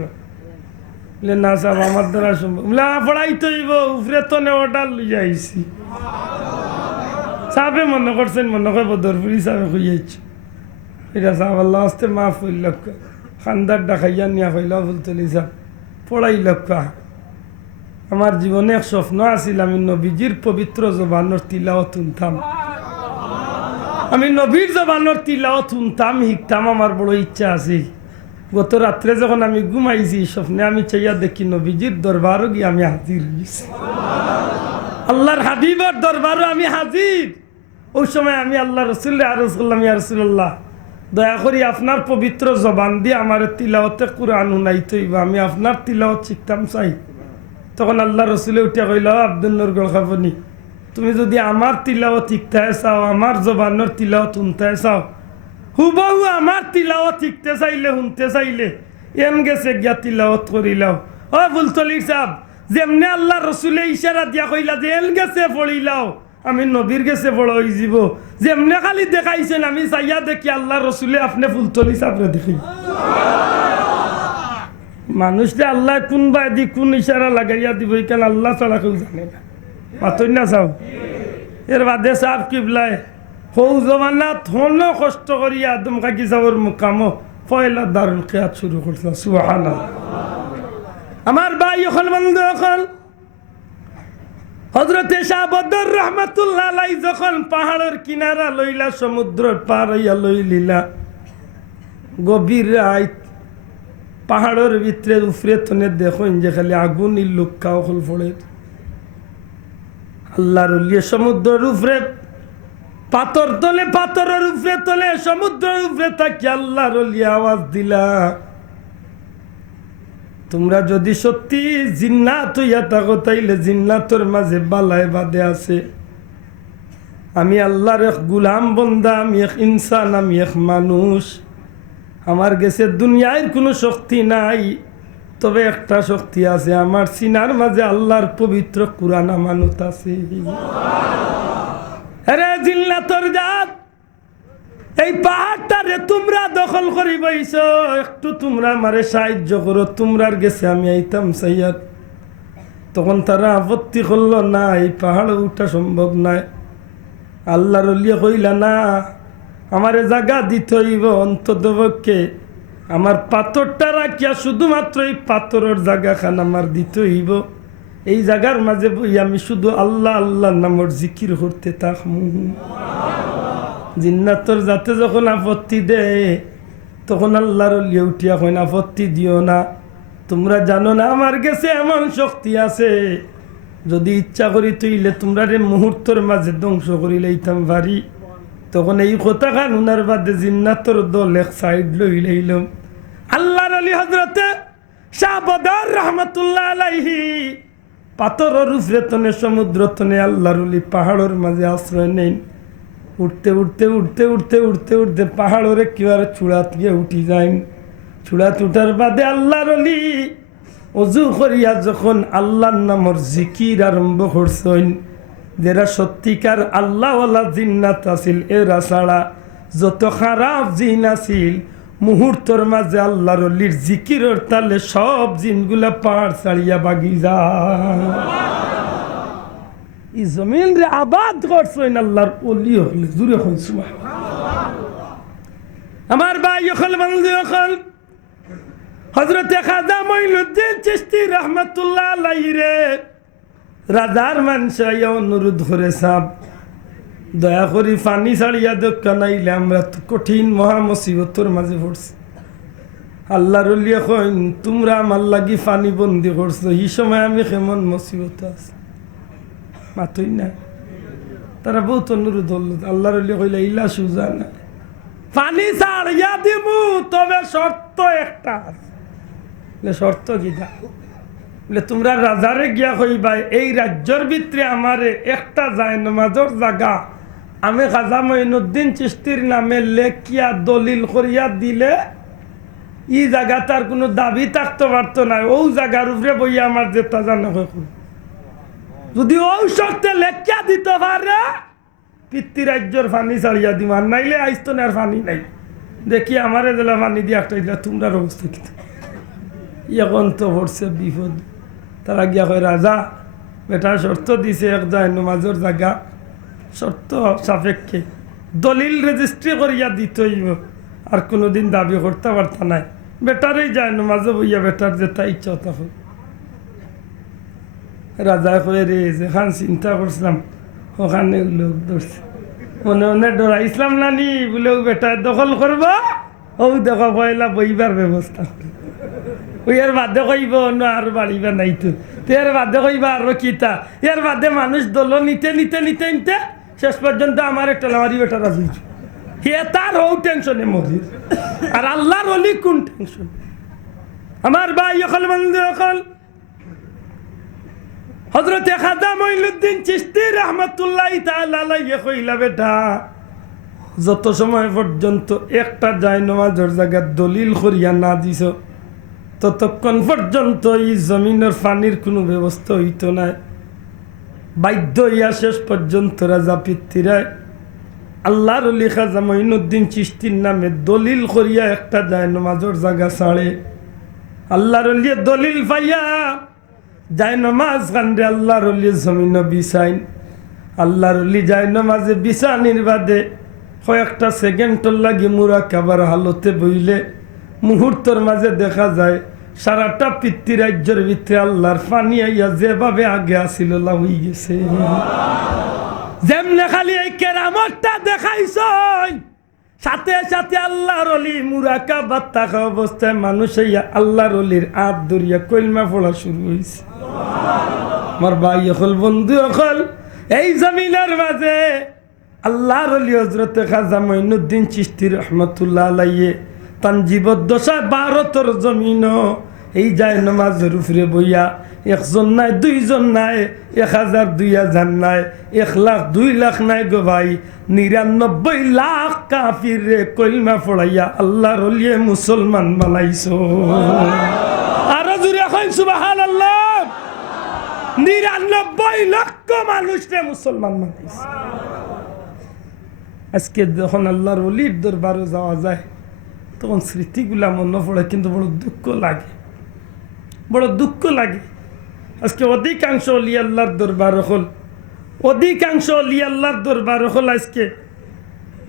বলে না সাহেব আমার দ্বারা সম্ভব বলে পড়াইতে হইব উপরে তো নেওয়াটার লইয়া আইসি সাহেবে মনে করছেন মনে করে বদরপুরি সাহেব কইয়াইছে এটা সাহেব আল্লাহ আসতে মাফ হইল খান্দার ডাকাইয়া নিয়া হইল বুলতলি সাহেব পড়াই লক্ষ্য আমার জীবনে এক স্বপ্ন আছিল আমি নবীজির পবিত্র জবানোর তিলাওয়াত শুনতাম আমি নবীর জবানোর তিলাওয়াত শুনতাম শিখতাম আমার বড় ইচ্ছা আছে গত রাত্রে যখন আমি ঘুমাইছি স্বপ্নে আমি চাইয়া দেখি নবীজির দরবারও গিয়ে আমি হাজির হয়েছি আল্লাহর হাবিবের দরবারও আমি হাজির ওই সময় আমি আল্লাহ রসুল্লাহ আরজ করলাম ইয়া রাসূলুল্লাহ দয়া করি আপনার পবিত্র জবান দিয়ে আমার তিলাওয়াতে কুরআন শুনাইতে হইব আমি আপনার তিলাওয়াত শিখতাম চাই তখন আল্লাহ রসুলে উঠিয়া কইল আব্দুল নূর গলখাফনি তুমি যদি আমার তিলাওয়াত শিখতে চাও আমার জবানোর তিলাওয়াত শুনতে চাও হুবহু আমার তিলাওয়াত শিখতে চাইলে শুনতে চাইলে এম গেছে গিয়া তিলাওয়াত করিলাও ও বুলতলি সাহেব যেমনে আল্লাহ রসুলে ইশারা দিয়া কইলা যে এল গেছে পড়িলাও আমি নবীর গেছে বড় হয়ে যাব যেমনে খালি দেখাইছেন আমি চাইয়া দেখি আল্লাহ রসুলে আপনি ফুলতলি সাপরে দেখি মানুষকে আল্লাহ কোন বাদি কোন ইশারা লাগাইয়া দিব কেন আল্লাহ ছাড়া কেউ জানে না মাতই না চাও এর বাদে সাপ কিবলায় হৌ জমানা ধন কষ্ট করিয়া আদম কাকি যাওয়ার মুকামো পয়লা দারুল কিয়াত শুরু করছিল সুবহানাল্লাহ আমার ভাই এখন বন্ধু এখন হযরতে শাহ বদর রহমাতুল্লাহ আলাইহি যখন পাহাড়ের কিনারা লইলা সমুদ্রের পার হইয়া লইলিলা গভীর রাত পাহাড়ের ভিতরে উপরে তনে দেখুন যে খালি আগুন লুক্কাও হল পড়ে আল্লাহর ওলি সমুদ্রের উপরে পাথর তলে পাথরের উপরে তলে সমুদ্রের উপরে থাকি আল্লাহর ওলি আওয়াজ দিলা তোমরা যদি সত্যি জিন্নাত হইয়া থাকো তাইলে জিন্নাতের মাঝে বালায় বাদে আছে আমি আল্লাহর এক গুলাম বন্দা আমি এক ইনসান আমি এক মানুষ আমার গেছে দুনিয়ার কোনো শক্তি নাই তবে একটা শক্তি আছে আমার সিনার মাঝে আল্লাহর পবিত্র কুরআন আমানত আছে আরে জিন্নাতের জাত এই পাহাড়টারে তোমরা দখল করি বইছো একটু তোমরা আমারে সাহায্য করো তোমরার গেছে আমি আইতাম সাইয়াদ তখন তারা আপত্তি করলো না এই পাহাড়ে উঠা সম্ভব নয় আল্লাহর ওলি কইলা না আমারে জায়গা দিতে হইব অন্ততপক্ষে আমার পাথরটা রাখিয়া শুধুমাত্র এই পাথরের জায়গা খান আমার দিতে হইব এই জায়গার মাঝে বই আমি শুধু আল্লাহ আল্লাহ নামর জিকির করতে থাকমু। জিন্নাতর যাতে যখন আপত্তি দেয় তখন আল্লাহর লিয়ে উঠিয়া কইন আপত্তি দিও না, তোমরা জানো না আমার কাছে এমন শক্তি আছে, যদি ইচ্ছা করি তুইলে তোমরা রে মুহূর্তের মাঝে ধ্বংস করি লইতাম পারি। তখন এই কথা খান উনার বাদে জিন্নাতর দল এক সাইড লই লইলাম। আল্লাহর আলী হজরতে শাহ বদর রহমতুল্লাহ আলাইহি পাথরের উপরে তনে সমুদ্র তনে আল্লাহর আলী পাহাড়ের মাঝে আশ্রয় নেন। উঠতে উঠতে উঠতে উঠতে উঠতে উঠতে পাহাড়রে কিবার চূড়াত গিয়ে উঠি যায়। চূড়াত উঠার বাদে আল্লাহর আলী অজু করিয়া যখন আল্লাহর নামর জিকির আরম্ভ করছেন, যারা সত্যিকার আল্লাহওয়ালা জিন্নাত আছিল এরা ছাড়া যত খারাপ জিন আছিল মুহূর্তের মাঝে আল্লাহর আলীর জিকিরের তালে সব জিনগুলা পাহাড় ছাড়িয়া বাগি যায়। এই জমিন রে আবাদ করছেন আল্লাহর ওলি হলে জুড়ে হন আমার ভাই হল বন্ধু হল হযরতে খাজা মঈনুদ্দিন চিশতি রহমাতুল্লাহ আলাইহি রে রাজার মানুষই অনুরোধ করে সাব দয়া করি পানি ছাড়িয়া দক্কা নাইলে আমরা তো কঠিন মহা মুসিবতের মাঝে পড়ছি। আল্লাহর ওলি কইন তোমরা আমার লাগি পানি বন্দি করছো, এই সময় আমি কেমন মুসিবত আছে মাতই না। তারা বহুত অনুরোধ হল, আল্লাহর ওলি কইলে ইলা সুজা না, পানি ছাড়িয়া দিমু তবে শর্ত একটা আছে। শর্ত কি দা বলে তোমরা রাজারে গিয়া কইবা এই রাজ্যের ভিতরে আমারে একটা যায় নামাজের জায়গা আমি খাজা মঈনুদ্দিন চিশতির নামে লেখিয়া দলিল করিয়া দিলে এই জায়গা তার কোনো দাবি থাকতে পারতো না, ও জায়গার উপরে বইয়া আমার যেটা জানা যদি ও শর্তে লেখিয়া দিতে পারে পিতৃ রাজ্যের পানি ছাড়িয়া দিব, আর নাইলে আইসতো না আর পানি নাই। দেখি আমারে দিলা পানি দিয়ে একটা দিলা তোমরা অবস্থা কিন্তু এখন তো পড়ছে বিপদ। তারা গিয়া কয় রাজা বেটা শর্ত দিছে এক যায় নমাজের জায়গা শর্ত সাপেক্ষে দলিল রেজিস্ট্রি করিয়া দিতে হইব, আর কোনোদিন দাবি করতে পারত নাই। বেটারই যায় নমাজে বইয়া বেটার যেটা ইচ্ছা তখন রাজা কয়ে রে যেখান চিন্তা করছিলাম ওখানে লোক ধরছে, মনে মনে ডরাইছিলাম নানি বলে বেটা দখল করবো, ও দেখো পয়লা বইবার ব্যবস্থা ওই এর বাদে কইব না আর বাড়িবা নাই তো এর বাদে কইবা আরো কিতা, এর বাদে মানুষ দল নিতে নিতে নিতে নিতে শেষ পর্যন্ত আমার একটা লামারি বেটা রাজি হে তার ও টেনশনে মরির, আর আল্লাহর ওলি কোন টেনশন। আমার ভাই অকল বন্ধু অকল হযরতে খাজা মঈনুদ্দিন চিশতি রাহমাতুল্লাহ তাআলা আলাইহি কইলা বেটা যত সময় পর্যন্ত একটা যায় নামাজের জায়গা দলিল করিয়া না দিছ ততক্ষণ পর্যন্ত এই জমিনের পানির কোনো ব্যবস্থা হইত না। বাধ্য হইয়া শেষ পর্যন্ত রাজা পিতৃরায় আল্লাহর ওলি খাজা মঈনুদ্দিন চিশতির নামে দলিল করিয়া একটা যায় নামাজের জায়গা ছাড়ে। আল্লাহর ওলি দলিল পাইয়া যায় নামাজ কান্দে আল্লাহর ওলি জমিন বিছাইন। আল্লাহর ওলি যায় নামাজে বিছানির বাদে কয়েকটা সেকেন্ডর লাগি মুরাকাবার হালতে বইলে মুহূর্তের মাঝে দেখা যায় সারাটা পিতৃ রাজ্যের ভিতরে আল্লাহর পানি আইয়া যেভাবে আগে আসিল হই গেছে। যেমনে খালি এই কেরামতটা দেখাইছ সাথে সাথে আল্লাহর ওলি মুরাকাবাত থাকা অবস্থায় মানুষ আল্লাহর ওলির আত ধরিয়া কলমা পড়া শুরু হয়েছে। আমার ভাই অকল বন্ধু অকল এই জমিনের মাঝে আল্লাহর ওলি হযরতে খাজা মঈনুদ্দিন চিশতি রহমাতুল্লাহ আলাইহি তান জীবদ্দশা ভারতের জমিন এই যায় নামাজের উপরে বইয়া একজন নাই দুইজন নাই 1000 2000 নাই 1,00,000 2,00,000 নাই গো ভাই 99 লাখ কাফির রে কলমা পড়াইয়া আল্লাহর ওলি মুসলমান বানাইছো। আর জুরে কই সুবহানাল্লাহ 99 লক্ষ মানুষ রে মুসলমান বানাইছে। আজকে যখন আল্লাহর ওলির দরবারে যাওয়া যায় তখন স্মৃতিগুলা মনে পড়ে, কিন্তু বড় দুঃখ লাগে, বড় দুঃখ লাগে। আজকে অধিকাংশ অলি আল্লাহর দরবার হল, অধিকাংশ অলি আল্লাহর দরবার হল আজকে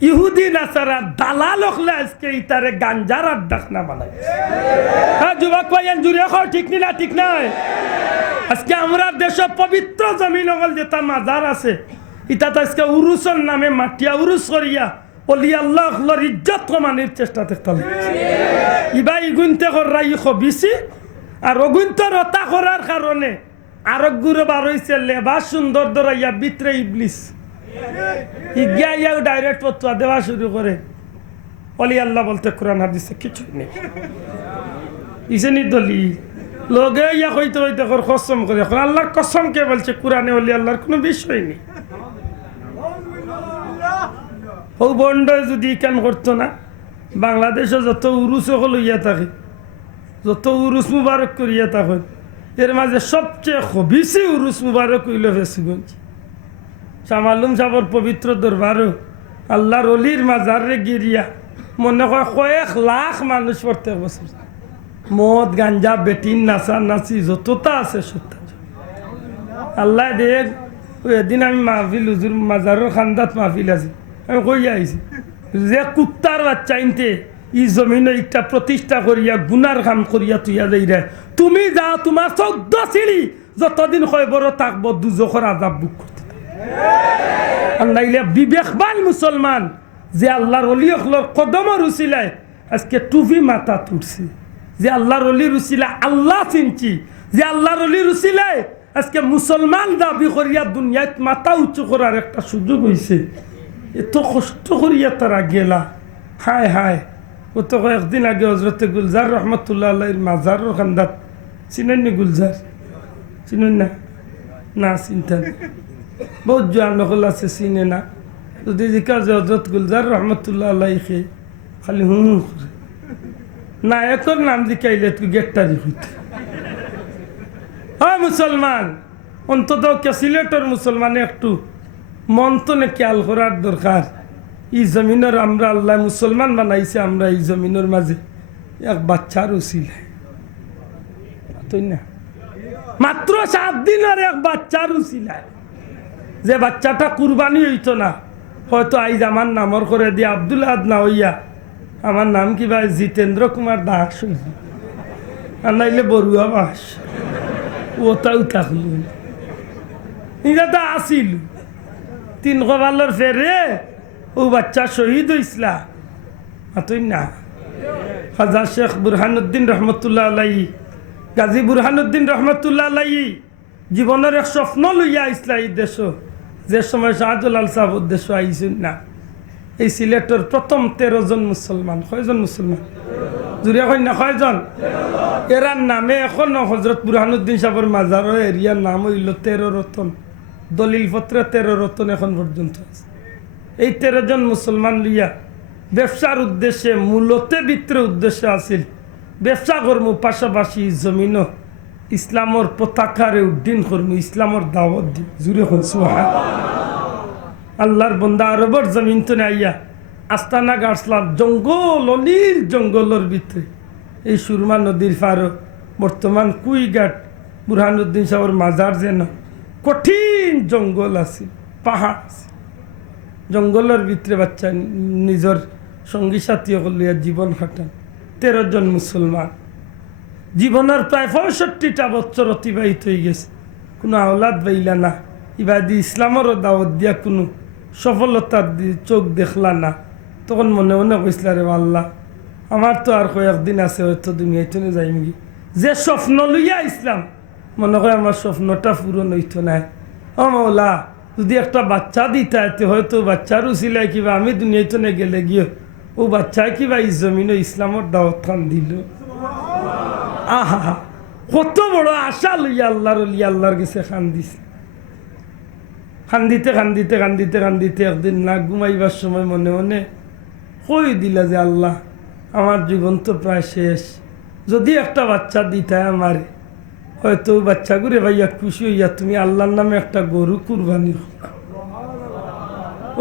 ইহুদি নাসারা দালাল হলে আজকে ইতারে গাঞ্জার আড্ডা না বানায়। হ্যাঁ যুবক ভাই জুড়ে ঠিক না ঠিক নয়? আজকে আমরা দেশ পবিত্র জমিন হল যেটা মাজার আছে ইটা তো আজকে উরুসের নামে মাটিয়া উরুস করিয়া অলি আল্লাহর ইজ্জত কমানির চেষ্টা থাকতে হবে ইবা ইগুনতে করাই খবিছি আর অগুন্ত রতা করার কারণে আরোগ্যরে বার হয়েছে লেবা সুন্দর দরাইয়া বিত্রে ইবলিস ইগিয়া ইয়াও ডাইরেক্ট ফতোয়া দেওয়া শুরু করে অলি আল্লাহ বলতে কোরআন হাদিসে কিছুই নেই ইসেনি দলি লগে ইয়া কইতে হইতে কসম করে এখন আল্লাহর কসম কে বলছে কোরআনে অলি আল্লাহর কোনো বিষয় নেই ও বন্ড যদি কেন করতো না বাংলাদেশে যত উরুস লইয়া থাকে যত উরুস মুবারক করিয়া থাকেন এর মাঝে সবচেয়ে বেশি উরুস মুবারক হইল ফেসিগঞ্জ শামালুম সাবর পবিত্র দরবারও আল্লাহর অলির মাজারে গিরিয়া মনে হয় কয়েক লাখ মানুষ প্রত্যেক বছর মদ গাঞ্জা বেটিন নাচা নাচি যতটা আছে সত্য আল্লাহ দেখ এদিন আমি মাহফিল হুজুর মাজারের খান্দাত মাহফিল আছি আমি কই আইছি যে কুত্তার বাচ্চা ইনতে ই জমিনে একটা প্রতিষ্ঠা করিয়া গুনার কাম করিয়া তুইয়া যাই রে তুমি যাও তোমার 14 সিঁড়ি যতদিন হয় বড় থাকবো দুজখর আজাব বুক করতে আর নাইলে বিবেকবান মুসলমান যে আল্লাহর অলি হলর কদমর উসিলায় আজকে টুপি মাথা তুলছি যে আল্লাহর অলির উসিলা আল্লাহ চিনছি যে আল্লাহর অলির উসিলায় আজকে মুসলমান দাবি করিয়া দুনিয়াত মাথা উঁচু করার একটা সুযোগ হয়েছে এত কষ্ট করিয়া তারা গেলা হায় হায় ও তো কয়েকদিন আগে হজরতে গুলজার রহমতুল্লাহ আল্লাহর মাজারের খান্দাত চিনেন নি গুলজার চিনেন না না চিন্তা বহুত জোয়ান নকল আছে চিনে না যদি জিকা যে হজরত গুলজার রহমতুল্লাহ আল্লাহ খে খালি হুম করে নায়কর নাম জিকাইলে তুই গেটটারি হইতে হ্যাঁ মুসলমান অন্তত সিলেটের মুসলমানে একটু মন তো না খেয়াল করার দরকার এই জমিনের আমরা আল্লাহ মুসলমান বানাইছে আমরা এই জমিনের মাঝে এক বাচ্চার উচিলায় না মাত্র 7 দিনের এক বাচ্চার উচিলায় যে বাচ্চাটা কুরবানি হইতো না হয়তো আইজ আমার নামর করে দিয়ে আব্দুল আদনা হইয়া আমার নাম কি ভাই জিতেন্দ্র কুমার দাস আর নাইলে বড়ুয়া বাস ওটাও থাকল এটা আসিল 3 কবালের ফেরে ও বাচ্চা শহীদ হইসলা তুই না খাজা শেখ বুরহানুদ্দিন রহমতুল্লাহ আলাইহি গাজী বুরহানুদ্দিন রহমতুল্লাহ আলাইহি জীবনের এক স্বপ্ন লইয়া আইসলা এই দেশ যে সময় শাহজালাল সাহেব উদ্দেশ্য আইসুন না এই সিলেটের প্রথম 13 জন মুসলমান কয়জন মুসলমান জুড়ে কই না কয়জন এরার নামে এখন হজরত বুরহানুদ্দিন সাহেবের মাজার এরিয়ার নাম হইল 13 রতন দলিল পত্রে 13 রতন এখন পর্যন্ত আছে এই 13 জন মুসলমান লইয়া ব্যবসার উদ্দেশ্যে মূলত বিত্রের উদ্দেশ্যে আসিল ব্যবসা কর্ম পাশাপাশি জমিন ইসলামর পতাকারে উড্ডীন কর্ম ইসলামর দাওয়াত দি জুড়ে হন সুবহান আল্লাহর বন্দা আরবর জমিন তো আইয়া আস্তানা গাছলাম জঙ্গল অনিল জঙ্গলের ভিতরে এই সুরমা নদীর পারও বর্তমান কুইঘাট বুরহানুদ্দিন সাহেবের মাজার যেন কঠিন জঙ্গল আছে পাহাড় আছে জঙ্গলের ভিতরে বাচ্চা নিজের সঙ্গী সাথী লিয়া জীবন কাটান 13 জন মুসলমান জীবনের প্রায় 65টা বছর অতিবাহিত হয়ে গেছে কোনো আওলাদ বাইলা না ইবাদি ইসলামেরও দাওয়াত দিয়া কোনো সফলতার চোখ দেখলা না তখন মনে মনে কইসলা রে আল্লাহ আমার তো আর কয়েকদিন আছে হয়তো দুনিয়ায় চলে যাইমগি যে স্বপ্ন লইয়া ইসলাম মনে হয় আমার স্বপ্নটা পূরণ হইতো না ও মৌলা যদি একটা বাচ্চা দিতে এতে হয়তো বাচ্চার উচিলায় কিবা আমি দুনিয়ায় চলে গেলে গিয়ে ও বাচ্চায় কিবা এই জমিনে ইসলামের দাওয়াত খান দিল আহা কত বড় আশা লইয়া আল্লাহর কাছে খান দিছে কান্দিতে কান্দিতে কান্দিতে কান্দিতে একদিন না ঘুমাইবার সময় মনে মনে কই দিলা যে আল্লাহ আমার জীবন তো প্রায় শেষ যদি একটা বাচ্চা দিতায় আমারে হয়তো বাচ্চা করে ভাইয়া খুশি হইয়া তুমি আল্লাহর নামে একটা গরু কুরবানি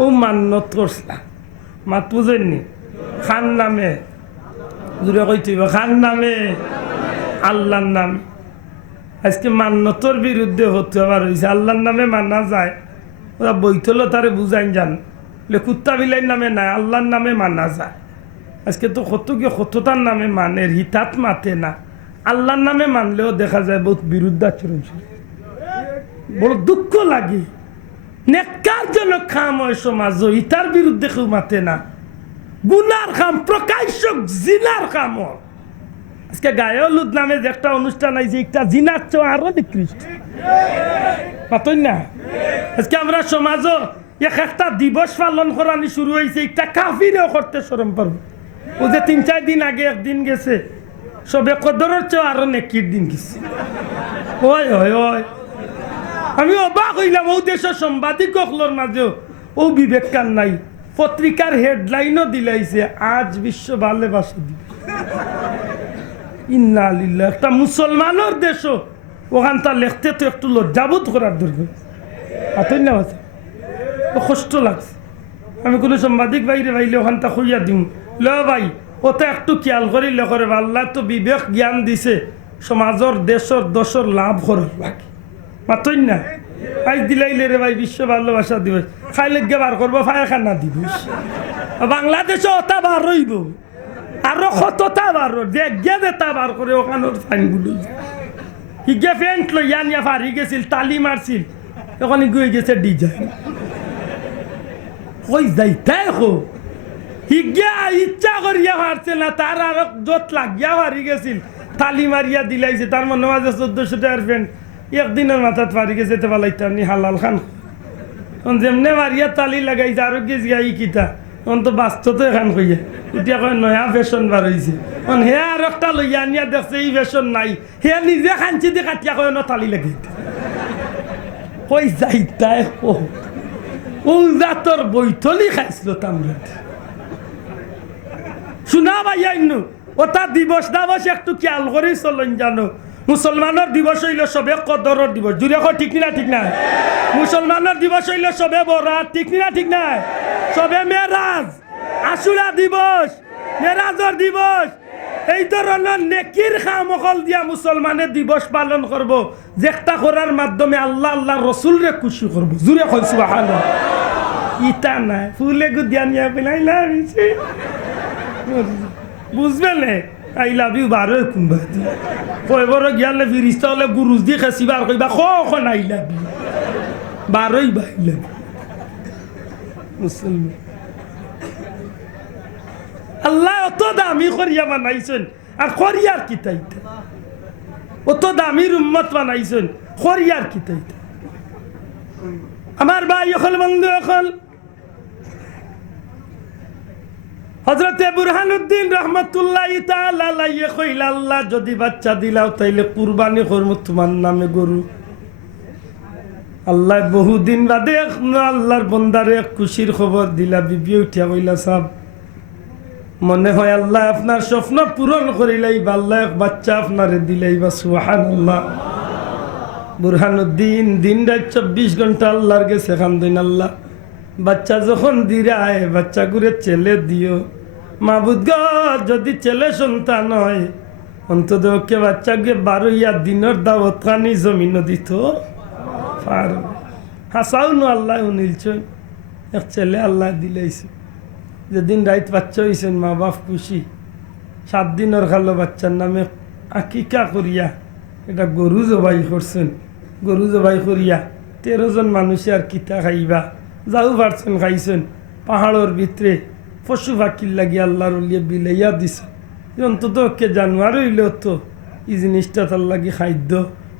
ও মান্নত করছিলা মাত বুঝেননি খান নামে দূরে কইতে খান নামে আল্লাহর নাম আজকে মান্নতর বিরুদ্ধে হতে আবার হয়েছে আল্লাহর নামে মানা যায় ওরা বইতলো তারে বুঝাইন যান কুত্তা বিলাইর নামে নাই আল্লাহর নামে মানা যায় আজকে তো কতটার নামে মানে হিতাত মাতে না আল্লাহর নামে মানলেও দেখা যায় বহুত বিরুদ্ধাচরণ বড় দুঃখ লাগে। নেককারজনক খাম হয় সমাজ, ইটার বিরুদ্ধে কেউ মাতে না। গুনার খাম, প্রকাশ্য জিনার খাম। আজকে গায়ে হলুদ নামে যে একটা অনুষ্ঠান আছে, একটা জিনার চেয়ে আরো নিকৃষ্ট, পাতই না? আজকে আমরা সমাজও একটা দিবস পালন করানি শুরু হয়েছে, একটা কাফিরেও করতে শরম পারবো। ও যে 3-4 দিন আগে একদিন গেছে, সবে কদরের চেয়ে আরো নেকির দিন গেছে। ওই ওই ওই আমি অবাক হইলাম, ও দেশের সাংবাদিক সকলের মাঝেও ও বিবেক কান নাই। পত্রিকার হেডলাইনও দিলাইছে, আজ বিশ্ব ভালোবাসা দিবস। ইন্না লিল্লাহ। একটা মুসলমানের দেশও ওখানটা লিখতে তো একটু লজ্জাবোধ করার দরকার, আতই না? কষ্ট লাগছে। আমি কোনো সাংবাদিক বাইরে বাইলে ওখানটা খুঁজা দিম, ল ভাই ওটা একটু খেয়াল করি লেখরে, আল্লাহ তো বিবেক জ্ঞান দিছে, সমাজের দেশের দোষর লাভ করার বাকি, মাতই না? আজ দিলাইলে রে ভাই বিশ্ব ভালোবাসা দিবস, খাইলে গে বার করবো ফায়খানা দিবস। বাংলাদেশে ওটা বার রইব, আরো কতটা বার যে তা বার করে ওখানোর ফাইনগুলো হিগে ফ্যান্ট লইয়া নিয়া ফারি গেছিল, তালি মারছিল, ওখানে গিয়ে গেছে ডিজাইন। ওই যাইতাই হো হিগিয়া ইচ্ছা করিয়া মারছে না, তার আরো যত লাগিয়া ফারি গেছিল, তালি মারিয়া দিলাইছে। তার মনে মাঝে 1400 টাকার প্যান্ট একদিনের মাথাত ফারি গেছে, তো পালাইতাম নি হালাল খান। যেমনে মারিয়া তালি লাগাইছে আরো গেছি আই কিতা তো বাস্ততে এখান কইয়া এতিয়া কয় নয়া ফ্যাশন বার হয়েছে। হে আর একটা লইয়া নিয়া দেখছে এই ফ্যাশন নাই, হে নিজে খাঞ্চি দিয়ে কাটিয়া কয় ন তালি লাগে। কই যাইতাই ও জাতর বৈঠলি খাইছিল তামরা। শুনা ভাইয়া ইন্নু ওটা দিবস দাবস একটু খেয়াল করে চলন জানো। মুসলমানের দিবস হইল সবে কদরের দিবস, জুড়ে ঠিক না? ঠিক না? মুসলমানের দিবস হইল সবে বরাত, ঠিক না? ঠিক না? সবে মেরাজ, আশুরা দিবস, মেরাজর দিবস, এই ধরনের নেকির খামকল দিয়া মুসলমানের দিবস পালন করব, যেটা করার মাধ্যমে আল্লাহ আল্লাহ রসুল রে খুশি করবো। জুড়ে কই সুবহানাল্লাহ। ইটা নাই ফুলে গুদিয়া নিয়া পেলাইলাম, বুঝবেন? আই লাভ ইউ বারো কুম্বা কয়বার গিয়ালে ফিরিস্তা হলে গুরুজ দিয়ে খেসিবার কইবা কখন আই লাভ ইউ বারোই বাইলে মুসলমান। আল্লাহ অত দামি করিয়া বানাইছেন, আর করিয়ার কি তাইতা? অত দামির উম্মত বানাইছেন, করিয়ার কি তাইতা? আমার ভাই এখন বন্ধু এখন হযরতে বুরহানুদ্দিন রহমতুল্লাহ তাআলা আলাইহি কইলা, আল্লাহ যদি বাচ্চা দিলাও তাইলে কুরবানি করব তোমার নামে গরু। আল্লাহ বহুদিন বাদে আল্লাহর বন্দারে খুশির খবর দিলা। বিবি উঠিয়া কইলা, সাহেব মনে হয় আল্লাহ আপনার স্বপ্ন পূরণ করিলাই, আল্লাহ এক বাচ্চা আপনারে দিলাই বা সুবহানাল্লাহ। বুরহানুদ্দিন দিন রাত 24 ঘন্টা আল্লাহর কাছে কান্দেন, আল্লাহ বাচ্চা যখন দিরায় বাচ্চা করে ছেলে দিও মাবুদ গো, যদি ছেলে সন্তান হয় অন্তত ওকে বাচ্চাকে 12 দিনের দাওয়াত খানি জমিন দিত পার। হাসাও নো আল্লাহ নিলছেন, এক ছেলে আল্লাহ দিলাইছে। যেদিন রাত বাচ্চা হয়েছেন মা বাপ খুশি, 7 দিনের খালো বাচ্চার নামে আকিকা করিয়া এটা গরু জবাই করছেন। গরু জবাই করিয়া 13 জন মানুষে আর কিতা খাইবা যাও পারছেন খাইছেন। পাহাড়ের ভিতরে পশু পাখির লাগি আল্লাহর উলিয়ে বিলাইয়া দিছে, অন্তত ওকে জানোয়ার হইলেও তো এই জিনিসটা তার লাগি খাদ্য,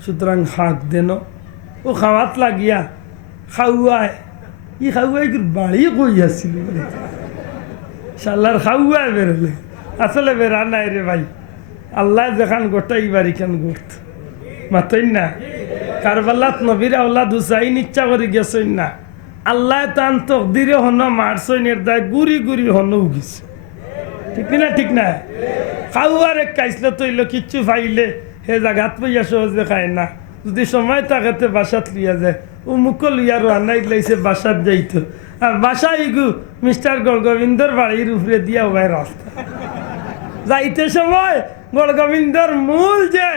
সুতরাং শাক দেন। ও খাওয়াত লাগিয়া খাওয়ায় খাওয়াই বাড়ি কই আসছিল শালার খাওয়ায় বেরোলে, আসলে বেড়া নাই রে ভাই। আল্লাহ যেখান গোটাই বাড়ি খান গড়ত মাতই না। কারবালাত নবীর আওলাদ হুসাইন ইচ্ছা করে গেছেন না, আল্লাহ তান তকদিরে হন মারছই নির্দায় গুড়ি গুড়ি হন উগিছে, ঠিক না? ঠিক না? খাওয়ার এক কাইছিল তৈল কিচ্ছু ফাইলে হে জাগাত পইয়া সহজে খায় না, যদি সময় থাকাতে বাসাত লিয়া যায়। ও মুখ লইয়া রান্নাই লাইছে বাসাত যাইতো, আর বাসা ইগু মিস্টার গড়গোবিন্দর বাড়ির উপরে দিয়া ভাই রাস্তা যাইতে সময় গড়গোবিন্দর মূল যে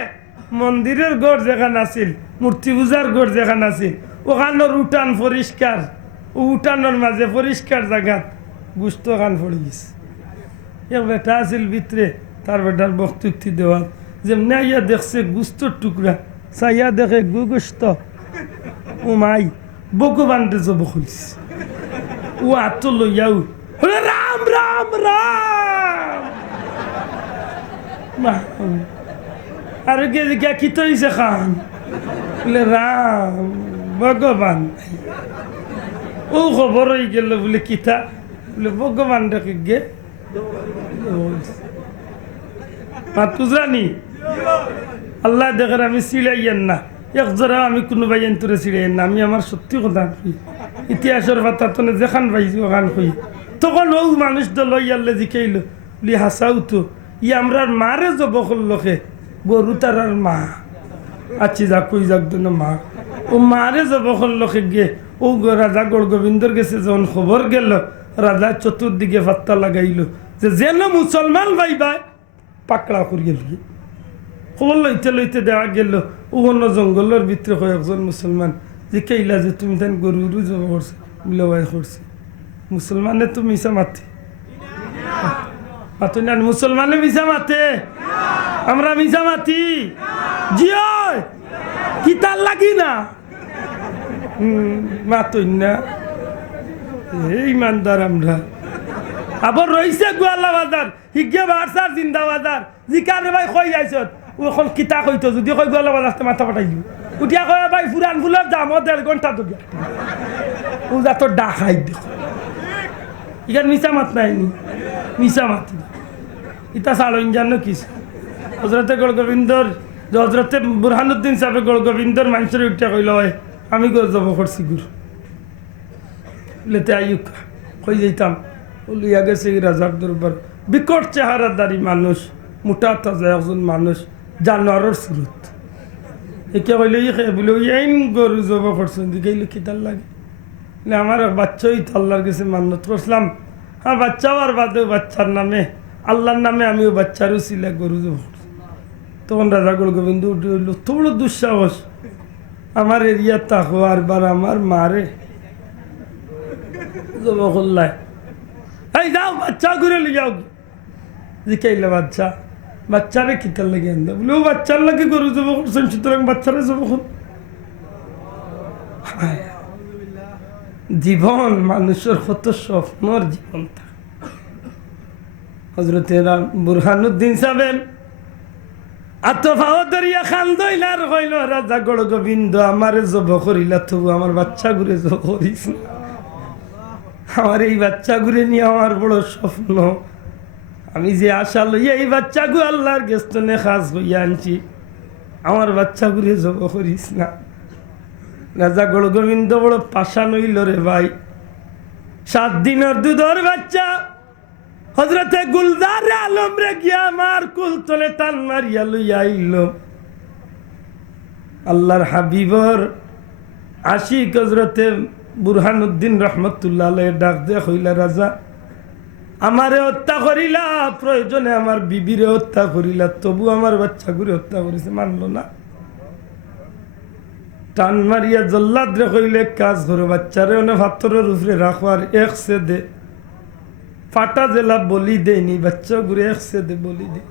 মন্দিরের গড় যেখানে আছিল, মূর্তি পূজার গড় যেখানে আছিল, ওখানোর উঠান পরিষ্কার, উঠানোর মাঝে পরিষ্কার জায়গাত গুস্ত খান পড়ে গেছে। এক বেটা আছিল ভিতরে, তার বেটার বক্তৃত্ব দেওয়া যেমনি ইয়া দেখছে গুস্তর টুকরা, চাইয়া দেখে গু গুস্ত ও মাই ভগবান রে জব খুলছে ও আত লইয়াও রাম রাম রাম আর কে কি তৈছে খান বলে রাম ভগবান ও খবর হয়ে গেল বলে কিতা বলে ভগবান রেখে গে জানি আল্লাহ দেখার আমি চিড়াইয়েন না একজরা আমি কোনো বাইন তোরে চিড়াইয়েন না আমি আমার সত্যি কথা কই ইতিহাসের কথা তো যেখান পাইছি ওখান কই তখন ও মানুষ তো লইয়ালে জিকাইল বলি হাসাও তো আমরার মারে জব করলকে গরু তার মা আচ্ছি যাক কই যাক না মা ও মারে জব করলকে গে ও রাজা গড় গোবিন্দর গেছে যখন খবর গেল রাজা চতুর্দিকে ফাত্তা লাগাইল যে যেন মুসলমান ভাই ভাই পাকড়া করিয়ে গেল খবর লইতে লইতে দেওয়া গেল ও অন্য জঙ্গলের ভিতরে কয়েকজন মুসলমান যে কেইলা যে তুমি তাই গরুরু জব করছো বিলবাই করছে মুসলমানে তো মিশা মাতে মাতো না মুসলমানে মিশা মাতে আমরা মিশা মাতি জিও কি তার লাগি না মাতই না ইমানদার আমরা আবার রইছে গোয়ালা বাজার হিগে বারসার জিন্দা বাজার জিকারে ভাই কই আইছত ও এখন কিতা কইতো যদি কই গোয়ালা বাজারতে মাথা পাঠাই দিও উঠিয়া কয় ভাই ফুরান ফুলের দাম 1.5 ঘন্টা ধরিয়া ও যা তো ডাকাই দেখো ইখান মিশা মাত নাইনি মিশা মাতি ইতা সালইন জানো কি হজরতে গড় গোবিন্দর যে হজরতে বুরহানুদ্দিন সাহেব গড় গোবিন্দর মানুষের উঠিয়া কইল হয় আমি গড় জব করছি গুরু লেতে আয়ুক কই যাইতাম লিয়া গেছে রাজার দরবার বিকট চেহারাদারি মানুষ মোটা তাজা একজন মানুষ জানোয়ারের সুরত একে কইল বলে এইন গরু জব করছেন দিকেইল কিতার লাগে আমার বাচ্চাই তো আল্লাহর কাছে মান্নত করছিলাম আর বাচ্চা আর বাদে বাচ্চার নামে আল্লাহর নামে আমিও বাচ্চারও ছিল গরু জব করছি তখন রাজা গড় গোবিন্দ উঠে হইল তো বড় দুঃসাহস আমার এরিয়া তাকো আর বার আমার মারে জব করলায় এই যাও বাচ্চা ঘুরে লিয়াও জিকাইলে বাচ্চা বাচ্চারে কিতার লাগে আনতে বলে ও বাচ্চার লাগে গরু জব করছেন সুতরাং বাচ্চারে জব করুন জীবন মানুষের কত স্বপ্নর জীবন হজরতে বুরহানুদ্দিন সাহেব আত্মভাওয়ারিয়া খান দইলার কইল রাজা গড় গোবিন্দ আমারে জব করিলা তবু আমার বাচ্চা ঘুরে জব করিস না আমার এই বাচ্চা ঘুরে নিয়ে আমার বড় স্বপ্ন আমি যে আশা লইয়া এই বাচ্চা গু আল্লাহর গেস্তনে খাস হইয়া আনছি আমার বাচ্চা ঘুরে জব করিস না রাজা গড় গোবিন্দ বড় পাশা নইল রে ভাই 7 দিনের দুধর বাচ্চা হজরতে গুলজার আলম রে গিয়া আমার কুল তলে টান মারিয়া লইয়া আইল আল্লাহর হাবিবর আশিক হজরতে বুরহানুদ্দিন রহমতুল্লাহ ডাক দে হইলা রাজা আমারে হত্যা করিলা প্রয়োজনে আমার বিবিরে হত্যা করিলা তবু আমার বাচ্চা ঘুরে হত্যা করিছে মানলো না টান মারিয়া জল্লাদ রে কইলে কাজ করো বাচ্চারে অনেক পাথরের উপরে রাখো আর এক সে দে ফাটা জেলা বলি দেয়নি বাচ্চা ঘুরে এক সে দে বলি দে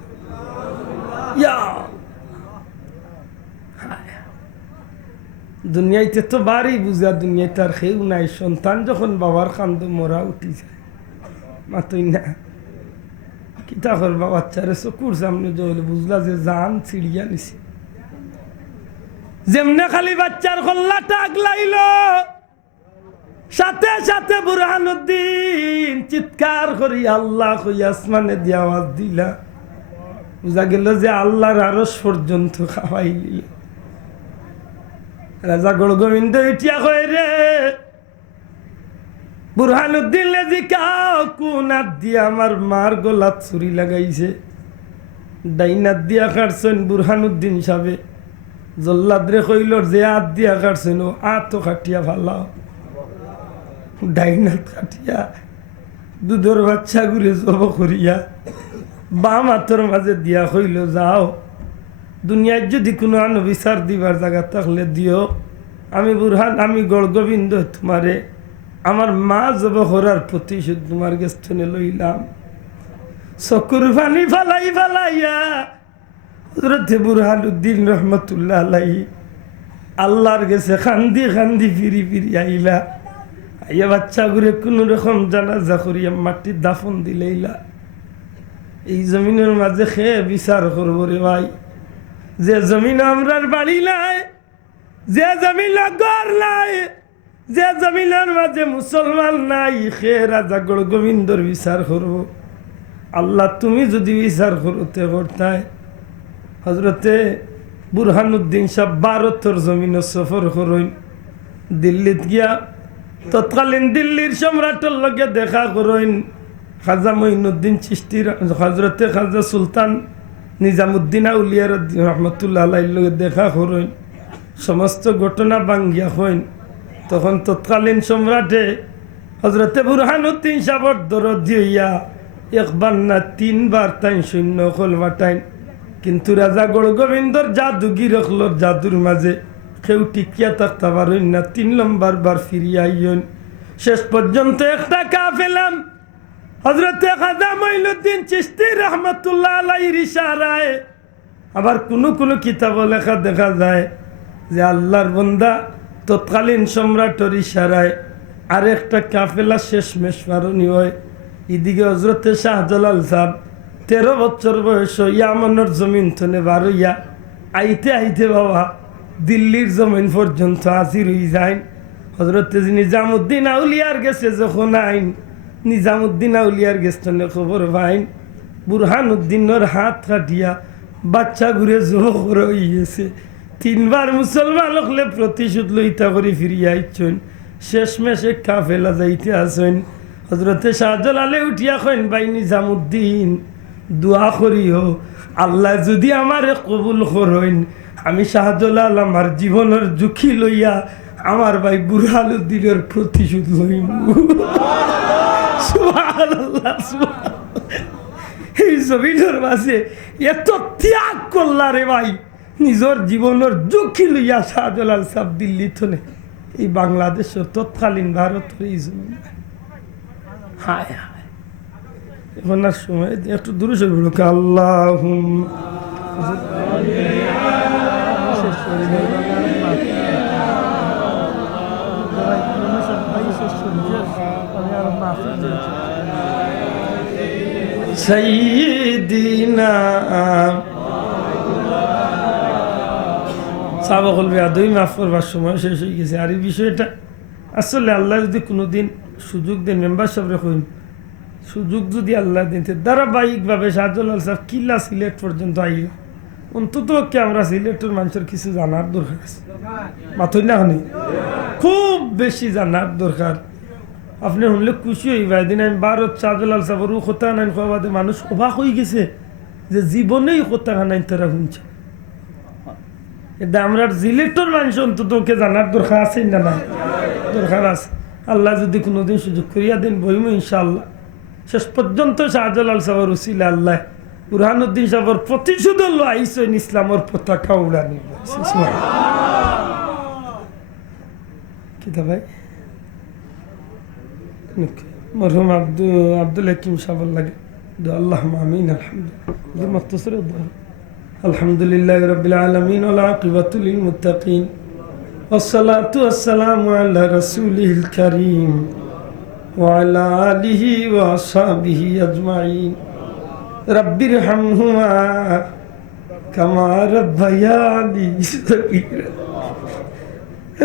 দুনিয়াতে তো বাড়ি বুঝা দুনিয়াতে আর খেউ নাই সন্তান যখন বাবার কান্দ মরা উঠি যায় মাতই না কিতা করবা বাচ্চারে চকুর সামনে জলে বুঝলা যে জান ছিড়িয়া নিছি যেমনে খালি বাচ্চার কল্লাটা আগলাইল সাথে সাথে বুরহানুদ্দিন চিৎকার করি আল্লাহ কই আসমানে দিয়ে আওয়াজ দিলা বুঝা গেল যে আল্লাহর আরশ পর্যন্ত খাওয়াই দিল রাজা গড় গোবিন্দ ইটিয়া কয় রে বুরহানুদ্দিন লেজি কাও কুনাত দিয়া আমার মার গলাত ছুরি লাগাইছে ডাইনাত দিয়া কাটছেন বুরহানুদ্দিন সাহেব জল্লাদরে কইলর যে হাত দিয়া কাটছেন ও আতো কাটিয়া ফালাও ডাইনাত কাটিয়া দুধর বাচ্চা ঘুরে জব করিয়া বাম হাতর মাঝে দিয়া কইল যাও দুনিয়ায় যদি কোনো বিচার দিবার জায়গা থাকলে দিও আমি বুরহান আমি গড় গোবিন্দ তোমারে আমার মা জব করার প্রতিশোধ তোমার গেস্তনে লইলাম চকুর পানি ফালাই ফালাইয়া হযরতে বুরহানুদ্দিন রহমতুল্লাহ আলাইহি আল্লাহর গেছে খান্দি খান্দি ফিরি ফিরি আইলা, আইয়া বাচ্চা ঘুরে কোনো রকম জানাজা করিয়া মাটির দাফন দিলেইলা। এই জমিনের মাঝে খেয়ে বিচার করবো রে ভাই, যে জমিন আমরার বাড়ি নাই, যে জমিন ঘর নাই, যে জমিনের মাঝে মুসলমান নাই, খে রাজা গড় গোবিন্দর বিচার করব। আল্লাহ তুমি যদি বিচার করতে করতায়, হজরতে বুরহানুদ্দিন সাহেব ভারতের জমিন সফর করইন, দিল্লিত গিয়া তৎকালীন দিল্লির সম্রাটের লগে দেখা করইন, খাজা মঈনুদ্দিন চিশতির, হজরতে খাজা সুলতান নিজামুদ্দিন আউলিয়া রহমতুল্লাহ আলাইহির লগে দেখা করইন, সমস্ত ঘটনা বাঙ্গিয়া হইন। তখন তৎকালীন সম্রাটে হজরতে বুরহানুদ্দিন সাহেবর দরদ হইয়া একবার না তিনবার তাই সৈন্য কল বাটাইন, কিন্তু রাজা গড় গোবিন্দর জাদুগি রখলর জাদুর মাঝে কেউ টিকিয়া থাকতে পারেন না। 3 নম্বর বার ফিরিয়া আইন, শেষ পর্যন্ত একটা কাফেলাম হজরতে খাজা মঈনুদ্দিন চিশতি রহমতুল্লাহ আলাইহির ইশারায়। আবার কোনো কোনো কিতাব লেখা দেখা যায় যে আল্লাহর বন্দা তৎকালীন সম্রাটের ইশারায় আরেকটা কাফেলা শেষমেশ পারনি হয়। এদিকে হজরতে শাহজালাল সাহেব 13 বছর বয়স ইয়ামনের জমিন থনে বার হইয়া আইতে আইতে বাবা দিল্লির জমিন পর্যন্ত হাজির হয়ে যায়। হজরতে নিজামুদ্দিন আউলিয়ার গেছে যখন আইন, নিজামুদ্দিন আউলিয়ার গেছনে খবর পাইন বুরহানুদ্দিনের হাত কাটিয়া বাচ্চা ঘুরে জোর হয়ে গেছে। 3 বার মুসলমান হলে প্রতিশোধ লইতা করে ফিরিয়া আইছেন। শেষমেশে কাফেলা যাইতে আসেন। হজরতে শাহজালালে উঠিয়া কইন, ভাই নিজামুদ্দিন দোয়া করিও, আল্লাহ যদি আমারে কবুল করেন, আমি শাহজালাল আমার জীবনের ঝুঁকি লইয়া আমার ভাই বুরহানুদ্দিনের প্রতিশোধ লইব। সুবহানাল্লাহ, সুবহানাল্লাহ। এই জমিনের মাঝে এত ত্যাগ করলা রে ভাই, নিজের জীবনের ঝুঁকি লইয়া শাহজালাল সাহেব দিল্লি থনে এই বাংলাদেশের তৎকালীন ভারতের এই জমিন। হায় হায়, এখন আর সময় একটু দূরে সরে বলুক আল্লাহ। সাইয়্যিদিনা সাহাবা বলবে আদৌ মাফ করবার সময় শেষ হয়ে গেছে। আর এই বিষয়টা আসলে আল্লাহ যদি কোনোদিন সুযোগ দেন, মেম্বার সাহেব রাখুন, সুযোগ যদি আল্লাহ দিন ধারাবাহিকভাবে শাহজালাল সাহেব কিল্লা সিলেট পর্যন্ত আইল, অন্তত কি আমরা সিলেটের মানুষের কিছু জানার দরকার আছে, মাথই না হনি খুব বেশি জানার দরকার। আপনি শুনলে খুশি হইবা। এদিন আমি ভারত শাহজালাল সাহেবের কথা নাই খাওয়াতে মানুষ অবাক হয়ে গেছে যে জীবনেই কথা নাই তারা শুনছে। এটা আমরা সিলেটের মানুষ অন্তত ওকে জানার দরকার আছে না? না, দরকার আছে। আল্লাহ যদি কোনোদিন সুযোগ করিয়া দেন বইম ইনশাআল্লাহ। শেষ পর্যন্ত শাহজালাল সাহেবের উসিলা আল্লাহ বুরহানুদ্দিন সাহেবের প্রতিশোধ আইসেন ইসলামের পতাকা উড়ানি। কিতা ভাই মরহুম আব্দুল হাকিম সাহেবের লাগে আল্লাহ আমিন। আলহামদুলিল্লাহ, আলহামদুলিল্লাহ রাব্বিল আলামিন ওয়াল আকিবাতু লিল মুত্তাকিন ওয়াসসালাতু ওয়াসসালামু আলা রাসূলিল কারীম ওয়া আলা আলিহি ওয়া আসহাবিহি আজমাইন। রাব্বিরহামহুমা কামা রাব্বায়ানি সগীরা,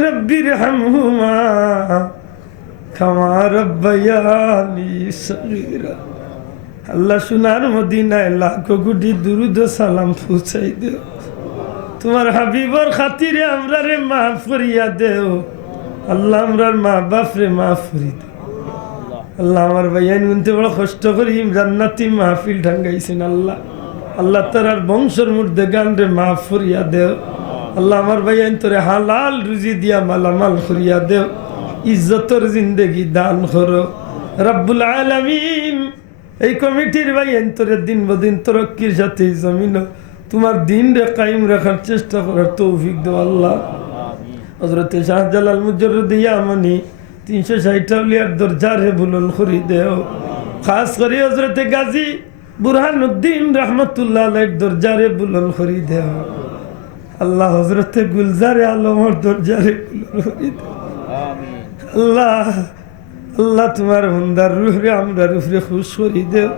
রাব্বিরহামহুমা কামা রাব্বায়ানি সগীরা। আল্লাহ সোনার মদিনায় লাখো কোটি দুরুদ সালাম পৌঁছাই দেও। তোমার হাবিবর খাতিরে আমরা রে মাফ করিয়া দেও। আল্লাহ আমরার মা বাপ রে মাফ করি দেও। আল্লাহ আমার ভাইয়ান শুনতে বড় কষ্ট করি জান্নাতি মাহফিল ঢাঙ্গাইছেন। আল্লাহ আল্লাহ তার বংশর মধ্যে গান রে মাফ করিয়া দেও। আল্লাহ আমার ভাইয়ান তোরে হালাল রুজি দিয়া মালামাল করিয়া দেও। ইজ্জতর জিন্দেগি দান করো রব্বুল আলামিন। এই কমিটির ভাই এন্তরের দিন বদিন তরক্কির সাথে জমিন তোমার দিন রে কায়েম রাখার চেষ্টা করার তৌফিক দাও আল্লাহ। হযরতে শাহজালাল মুজাররদি ইয়ামানি 360 আউলিয়ার দরজারে বুলন্দ করে দেও। খাস করে হযরতে গাজী বুরহানুদ্দিন রহমতুল্লাহ আলাইহির দরজারে বুলন্দ করে দেও। আল্লাহ হজরতে গুলজারে আলমর দরজারে আল্লাহ আল্লাহ তোমার বন্দার রুহরে আমরা রুহরে খুশ করি দেও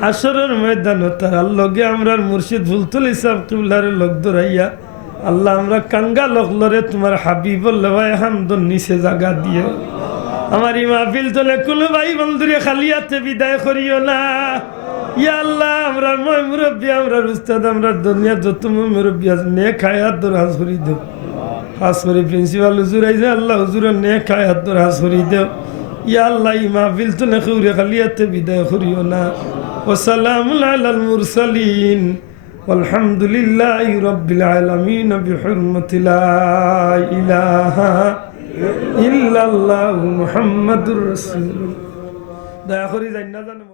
হাসরের ময়দান তার আল্লগে আমরার মুর্শিদ ফুলতুল ইসলাম কিবলার লোক দরাইয়া আল্লাহ আমরা কাঙ্গা লখলরে তোমার হাবিবুল্লাহ হামদন নিচে জায়গা দিও আমার এই মাহফিল চলে কোনো ভাই বন্ধুরে খালিয়াতে বিদায় করিও না ইয়া আল্লাহ আমরা মই মুরব্বী আমরা উস্তাদ আমরা দুনিয়া যত মুরব্বী আছে নেক হায়াত দরাজ করি দেও খাস করে প্রিন্সিপাল হুজুর আইছে আল্লাহ হুজুরের নেক হায়াত দরাজ করি দেও ইয়া আল্লাহ এই মাহফিল চলে খুরে খালিয়াতে বিদায় করিও না وسلام على المرسلين والحمد لله رب العالمين بحرمة لا إله إلا الله محمد رسول الله